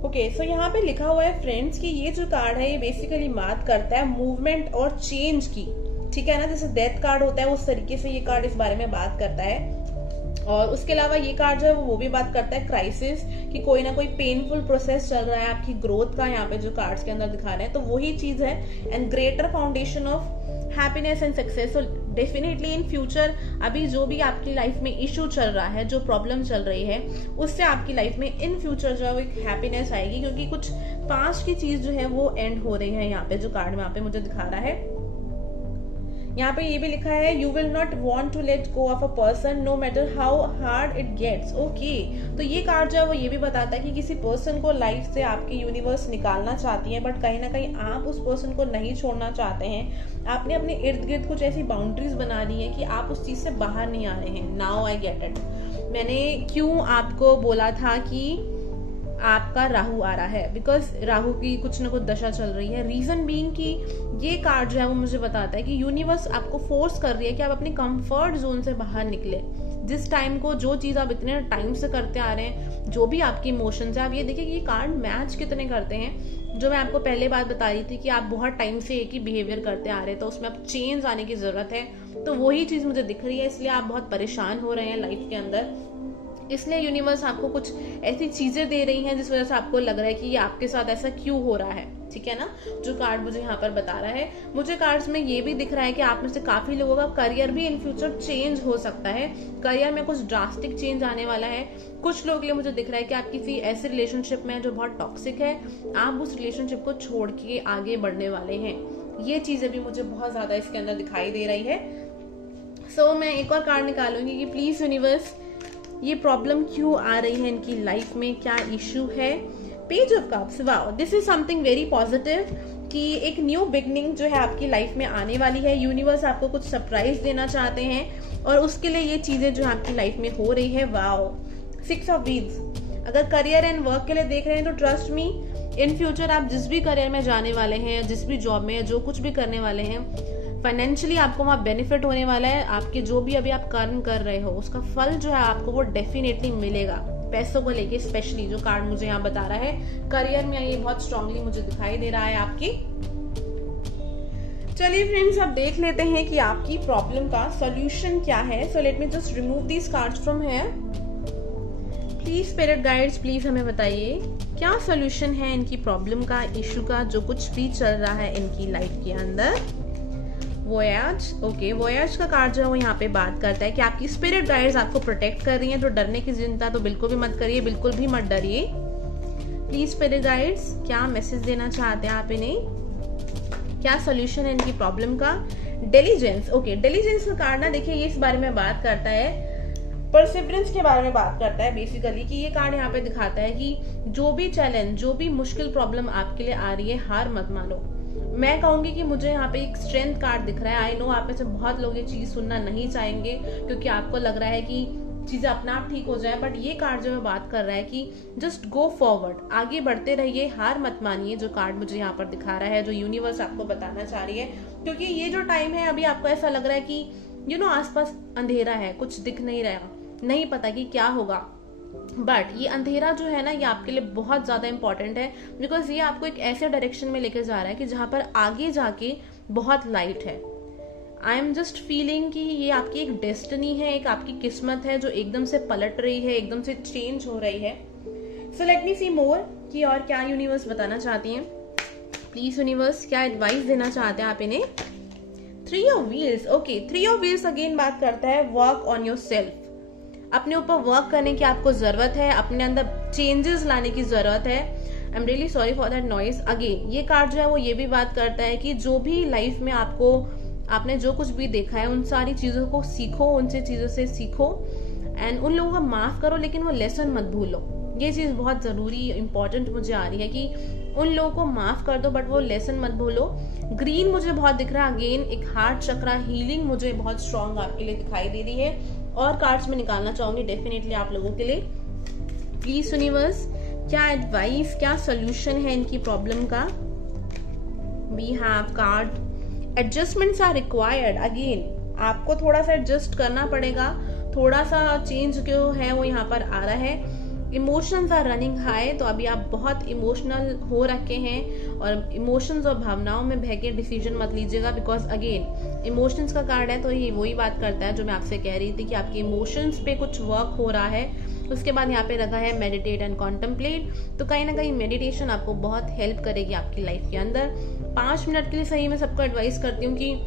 ओके, सो यहाँ पे लिखा हुआ है फ्रेंड्स कि ये जो कार्ड है ये बेसिकली बात करता है मूवमेंट और चेंज की। ठीक है ना, जैसे डेथ कार्ड होता है उस तरीके से ये कार्ड इस बारे में बात करता है। और उसके अलावा ये कार्ड जो है वो भी बात करता है क्राइसिस, कि कोई ना कोई पेनफुल प्रोसेस चल रहा है आपकी ग्रोथ का, यहाँ पे जो कार्ड्स के अंदर दिखा रहे हैं तो वही चीज है। And greater foundation of happiness and success. तो डेफिनेटली इन फ्यूचर अभी जो भी आपकी लाइफ में इशू चल रहा है, जो प्रॉब्लम चल रही है, उससे आपकी लाइफ में इन फ्यूचर जो है वो एक हैप्पीनेस आएगी, क्योंकि कुछ पास्ट की चीज जो है वो एंड हो रही है। यहाँ पे जो कार्ड में यहाँ पे मुझे दिखा रहा है, यहाँ पे ये भी लिखा है you will not want to let go of a person no matter how hard it gets. Okay, तो ये कार्ड जो है वो ये भी बताता है कि किसी पर्सन को लाइफ से आपकी यूनिवर्स निकालना चाहती है, बट कहीं ना कहीं आप उस पर्सन को नहीं छोड़ना चाहते हैं। आपने अपने इर्द गिर्द कुछ ऐसी बाउंड्रीज बना दी है कि आप उस चीज से बाहर नहीं आ रहे हैं। Now I get it. मैंने क्यों आपको बोला था कि आपका राहु आ रहा है, बिकॉज राहु की कुछ ना कुछ दशा चल रही है। रीजन बीइंग कि ये कार्ड जो है वो मुझे बताता है कि यूनिवर्स आपको फोर्स कर रही है कि आप अपने कंफर्ट जोन से बाहर निकले, जिस टाइम को जो चीज आप इतने टाइम से करते आ रहे हैं, जो भी आपकी इमोशंस है, आप ये देखिए कि ये कार्ड मैच कितने करते हैं। जो मैं आपको पहले बात बता रही थी कि आप बहुत टाइम से एक ही बिहेवियर करते आ रहे हैं, तो उसमें अब चेंज आने की जरूरत है, तो वही चीज मुझे दिख रही है। इसलिए आप बहुत परेशान हो रहे हैं लाइफ के अंदर, इसलिए यूनिवर्स आपको कुछ ऐसी चीजें दे रही हैं जिस वजह से आपको लग रहा है कि ये आपके साथ ऐसा क्यों हो रहा है, ठीक है ना। जो कार्ड मुझे यहाँ पर बता रहा है, मुझे कार्ड्स में ये भी दिख रहा है कि आप में से काफी लोगों का करियर भी इन फ्यूचर चेंज हो सकता है। करियर में कुछ ड्रास्टिक चेंज आने वाला है। कुछ लोगों के लिए मुझे दिख रहा है कि आप किसी ऐसे रिलेशनशिप में जो बहुत टॉक्सिक है, आप उस रिलेशनशिप को छोड़ के आगे बढ़ने वाले हैं। ये चीजें भी मुझे बहुत ज्यादा इसके अंदर दिखाई दे रही है। सो मैं एक और कार्ड निकालूंगी कि प्लीज यूनिवर्स, ये प्रॉब्लम क्यों आ रही है इनकी लाइफ में, क्या इश्यू है। Page of cups, wow, this is something very positive कि एक न्यू बिगनिंग जो है आपकी लाइफ में आने वाली है। यूनिवर्स आपको कुछ सरप्राइज देना चाहते हैं और उसके लिए ये चीजें जो आपकी लाइफ में हो रही है। Wow, 6 of wheels. अगर करियर एंड वर्क के लिए देख रहे हैं तो ट्रस्ट मी, इन फ्यूचर आप जिस भी करियर में जाने वाले हैं, जिस भी जॉब में, जो कुछ भी करने वाले हैं, फाइनेंशियली आपको वहां बेनिफिट होने वाला है। आपके जो भी अभी आप कर्म कर रहे हो उसका फल जो है आपको वो डेफिनेटली मिलेगा। पैसों को लेके स्पेशली जो कार्ड मुझे यहाँ बता रहा है, करियर में ये बहुत स्ट्रांगली मुझे दिखाई दे रहा है आपकी। चलिए फ्रेंड्स, अब देख लेते हैं कि आपकी प्रॉब्लम का सॉल्यूशन क्या है। So let me just remove these cards from here. Please spirit guides, please हमें बताइए क्या सॉल्यूशन है इनकी प्रॉब्लम का, इशू का, जो कुछ भी चल रहा है इनकी लाइफ के अंदर। वोयाज, ओके, वोयाज का कार्ड जो है वो यहाँ पे बात करता है कि आपकी स्पिरिट गाइड्स आपको प्रोटेक्ट कर रही हैं, तो डरने की चिंता तो बिल्कुल भी मत करिए, बिल्कुल भी मत डरिए। प्लीज स्पिरिट गाइड्स, क्या मैसेज देना चाहते हैं आप इन्हें, क्या सोल्यूशन है इनकी प्रॉब्लम का। डिलीजेंस, ओके, डिलीजेंस का कार्ड ना देखिए ये इस बारे में बात करता है, परसिवरेंस के बारे में बात करता है बेसिकली, कि ये कार्ड यहाँ पे दिखाता है कि जो भी चैलेंज, जो भी मुश्किल प्रॉब्लम आपके लिए आ रही है, हार मत मानो। मैं कहूंगी कि मुझे यहाँ पे एक स्ट्रेंथ कार्ड दिख रहा है। आई नो आप में से बहुत लोग ये चीज सुनना नहीं चाहेंगे क्योंकि आपको लग रहा है कि चीजें अपने आप ठीक हो जाए, बट ये कार्ड जो मैं बात कर रहा है कि जस्ट गो फॉरवर्ड, आगे बढ़ते रहिए, हार मत मानिए। जो कार्ड मुझे यहाँ पर दिखा रहा है, जो यूनिवर्स आपको बताना चाह रही है, क्योंकि ये जो टाइम है अभी आपको ऐसा लग रहा है कि आसपास अंधेरा है, कुछ दिख नहीं रहा, नहीं पता कि क्या होगा, बट ये अंधेरा जो है ना ये आपके लिए बहुत ज्यादा इंपॉर्टेंट है, बिकॉज ये आपको एक ऐसे डायरेक्शन में लेकर जा रहा है कि जहां पर आगे जाके बहुत लाइट है। आई एम जस्ट फीलिंग कि ये आपकी एक डेस्टिनी है, एक आपकी किस्मत है जो एकदम से पलट रही है, एकदम से चेंज हो रही है। सो लेट मी सी मोर कि और क्या यूनिवर्स बताना चाहती हैं। प्लीज यूनिवर्स, क्या एडवाइस देना चाहते हैं आप इन्हें। 3 of wheels, okay, 3 of wheels again बात करता है वर्क ऑन योर सेल्फ। अपने ऊपर वर्क करने की आपको जरूरत है, अपने अंदर चेंजेस लाने की जरूरत है। I am really sorry for that noise. Again ये कार्ड जो है वो ये भी बात करता है कि जो भी लाइफ में आपने जो कुछ भी देखा है उन सारी चीजों को सीखो, उनसे चीजों से सीखो एंड उन लोगों को माफ करो, लेकिन वो लेसन मत भूलो। ये चीज बहुत जरूरी इंपॉर्टेंट मुझे आ रही है कि उन लोगों को माफ कर दो बट वो लेसन मत भूलो। ग्रीन मुझे बहुत दिख रहा है, अगेन एक हार्ट चक्रा हीलिंग मुझे बहुत स्ट्रांग आपके लिए दिखाई दे रही है। और कार्ड्स में निकालना चाहूंगी डेफिनेटली आप लोगों के लिए। प्लीज यूनिवर्स, क्या एडवाइस, क्या सोल्यूशन है इनकी प्रॉब्लम का। We have card adjustments are required. Again आपको थोड़ा सा एडजस्ट करना पड़ेगा, थोड़ा सा चेंज जो है वो यहाँ पर आ रहा है। इमोशंस आर रनिंग हाई, तो अभी आप बहुत इमोशनल हो रखे हैं और इमोशंस और भावनाओं में बह के डिसीजन मत लीजिएगा, बिकॉज अगेन इमोशंस का कार्ड है तो ये वही बात करता है जो मैं आपसे कह रही थी कि आपके इमोशंस पे कुछ वर्क हो रहा है। उसके बाद यहाँ पे रखा है मेडिटेट एंड कॉन्टेम्पलेट, तो कहीं ना कहीं मेडिटेशन आपको बहुत हेल्प करेगी आपकी लाइफ के अंदर। 5 मिनट के लिए सही मैं सबको एडवाइस करती हूँ कि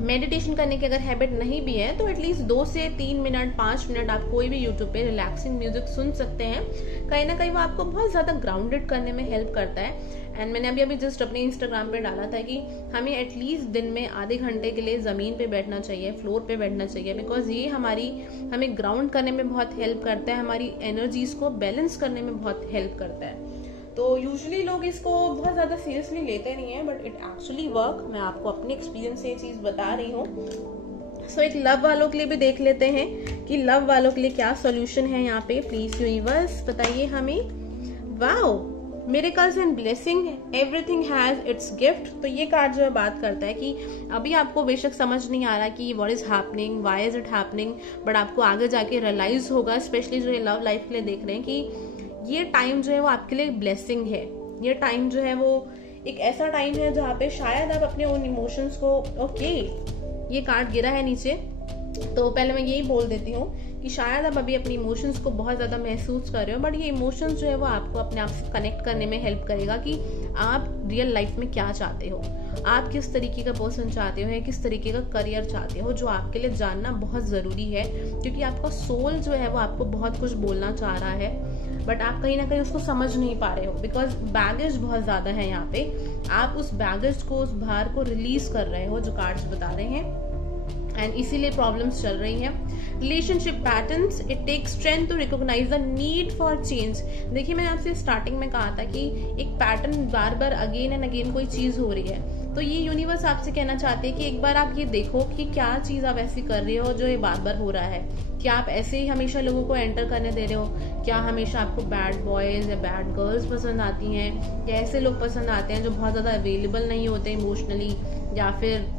मेडिटेशन करने की अगर हैबिट नहीं भी है तो एटलीस्ट 2 से 3 मिनट 5 मिनट आप कोई भी यूट्यूब पे रिलैक्सिंग म्यूजिक सुन सकते हैं। कहीं ना कहीं वो आपको बहुत ज्यादा ग्राउंडेड करने में हेल्प करता है। एंड मैंने अभी जस्ट अपने इंस्टाग्राम पे डाला था कि हमें एटलीस्ट दिन में आधे घंटे के लिए जमीन पे बैठना चाहिए, फ्लोर पे बैठना चाहिए, बिकॉज ये हमें ग्राउंड करने में बहुत हेल्प करता है, हमारी एनर्जीज को बैलेंस करने में बहुत हेल्प करता है। तो यूजुअली लोग इसको बहुत ज्यादा सीरियसली लेते नहीं है, बट इट एक्चुअली वर्क। मैं आपको अपने एक्सपीरियंस से ये चीज बता रही हूँ। सो एक लव वालों के लिए भी देख लेते हैं कि लव वालों के लिए क्या सोल्यूशन है यहाँ पे। प्लीज यूनिवर्स बताइए हमें। Wow, miracles and blessing, everything has its gift. तो ये कार्ड जो है बात करता है कि अभी आपको बेशक समझ नहीं आ रहा कि what is happening, why is it happening, but आपको आगे जाके रियलाइज होगा, स्पेशली जो ये लव लाइफ के लिए देख रहे हैं, कि ये टाइम जो है वो आपके लिए ब्लेसिंग है। ये टाइम जो है वो एक ऐसा टाइम है जहाँ पे शायद आप अपने उन इमोशंस को, ओके ये कार्ड गिरा है नीचे, तो पहले मैं यही बोल देती हूँ कि शायद आप अभी अपनी इमोशंस को बहुत ज़्यादा महसूस कर रहे हो, बट ये इमोशंस जो है वो आपको अपने आप से कनेक्ट करने में हेल्प करेगा कि आप रियल लाइफ में क्या चाहते हो, आप किस तरीके का पर्सन चाहते हो या किस तरीके का करियर चाहते हो, जो आपके लिए जानना बहुत ज़रूरी है। क्योंकि आपका सोल जो है वो आपको बहुत कुछ बोलना चाह रहा है, बट आप कहीं ना कहीं उसको समझ नहीं पा रहे हो, बिकॉज बैगेज बहुत ज़्यादा है यहाँ पे। आप उस बैगेज को, उस भार को रिलीज कर रहे हो, जो कार्ड्स बता रहे हैं, एंड इसीलिए प्रॉब्लम्स चल रही हैं। Relationship patterns, it takes strength to recognise the need for change. देखिए मैंने आपसे स्टार्टिंग में कहा था कि एक पैटर्न बार बार अगेन एंड अगेन कोई चीज हो रही है, तो ये यूनिवर्स आपसे कहना चाहते हैं कि एक बार आप ये देखो कि क्या चीज आप ऐसी कर रही हो जो ये बार बार हो रहा है। क्या आप ऐसे ही हमेशा लोगों को एंटर करने दे रहे हो? क्या हमेशा आपको बैड बॉयज या बैड गर्ल्स पसंद आती हैं, या ऐसे लोग पसंद आते हैं जो बहुत ज्यादा अवेलेबल नहीं होते इमोशनली, या फिर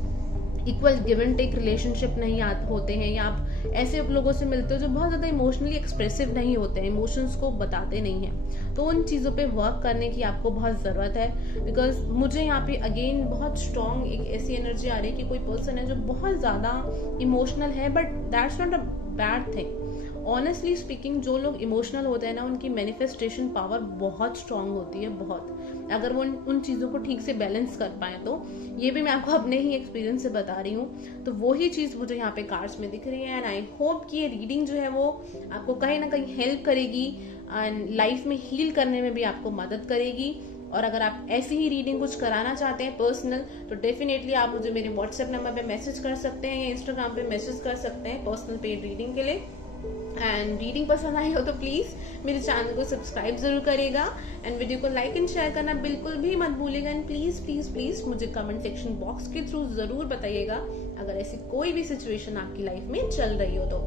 equal give and take relationship नहीं होते हैं, या आप ऐसे लोगों से मिलते हो जो बहुत ज्यादा इमोशनली एक्सप्रेसिव नहीं होते हैं, इमोशंस को बताते नहीं हैं। तो उन चीजों पे वर्क करने की आपको बहुत जरूरत है, बिकॉज मुझे यहाँ पे अगेन बहुत स्ट्रॉन्ग एक ऐसी एनर्जी आ रही है कि कोई पर्सन है जो बहुत ज्यादा इमोशनल है, but that's not a bad thing. Honestly speaking, जो लोग इमोशनल होते हैं ना, उनकी मैनिफेस्टेशन पावर बहुत स्ट्रांग होती है, बहुत, अगर वो उन चीज़ों को ठीक से बैलेंस कर पाए तो। ये भी मैं आपको अपने ही एक्सपीरियंस से बता रही हूँ, तो वही चीज़ मुझे यहाँ पे कार्ड्स में दिख रही है। एंड आई होप कि ये रीडिंग जो है वो आपको कहीं ना कहीं हेल्प करेगी एंड लाइफ में हील करने में भी आपको मदद करेगी। और अगर आप ऐसी ही रीडिंग कुछ कराना चाहते हैं पर्सनल, तो डेफिनेटली आप मुझे मेरे व्हाट्सएप नंबर पे मैसेज कर सकते हैं या इंस्टाग्राम पे मैसेज कर सकते हैं पर्सनल पेड रीडिंग के लिए। एंड रीडिंग पसंद आई हो तो प्लीज मेरे चैनल को सब्सक्राइब जरूर करेगा, एंड वीडियो को लाइक एंड शेयर करना बिल्कुल भी मत भूलिएगा। एंड प्लीज प्लीज प्लीज मुझे कमेंट सेक्शन बॉक्स के थ्रू जरूर बताइएगा अगर ऐसी कोई भी सिचुएशन आपकी लाइफ में चल रही हो तो।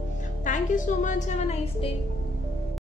Thank you so much, have a nice day.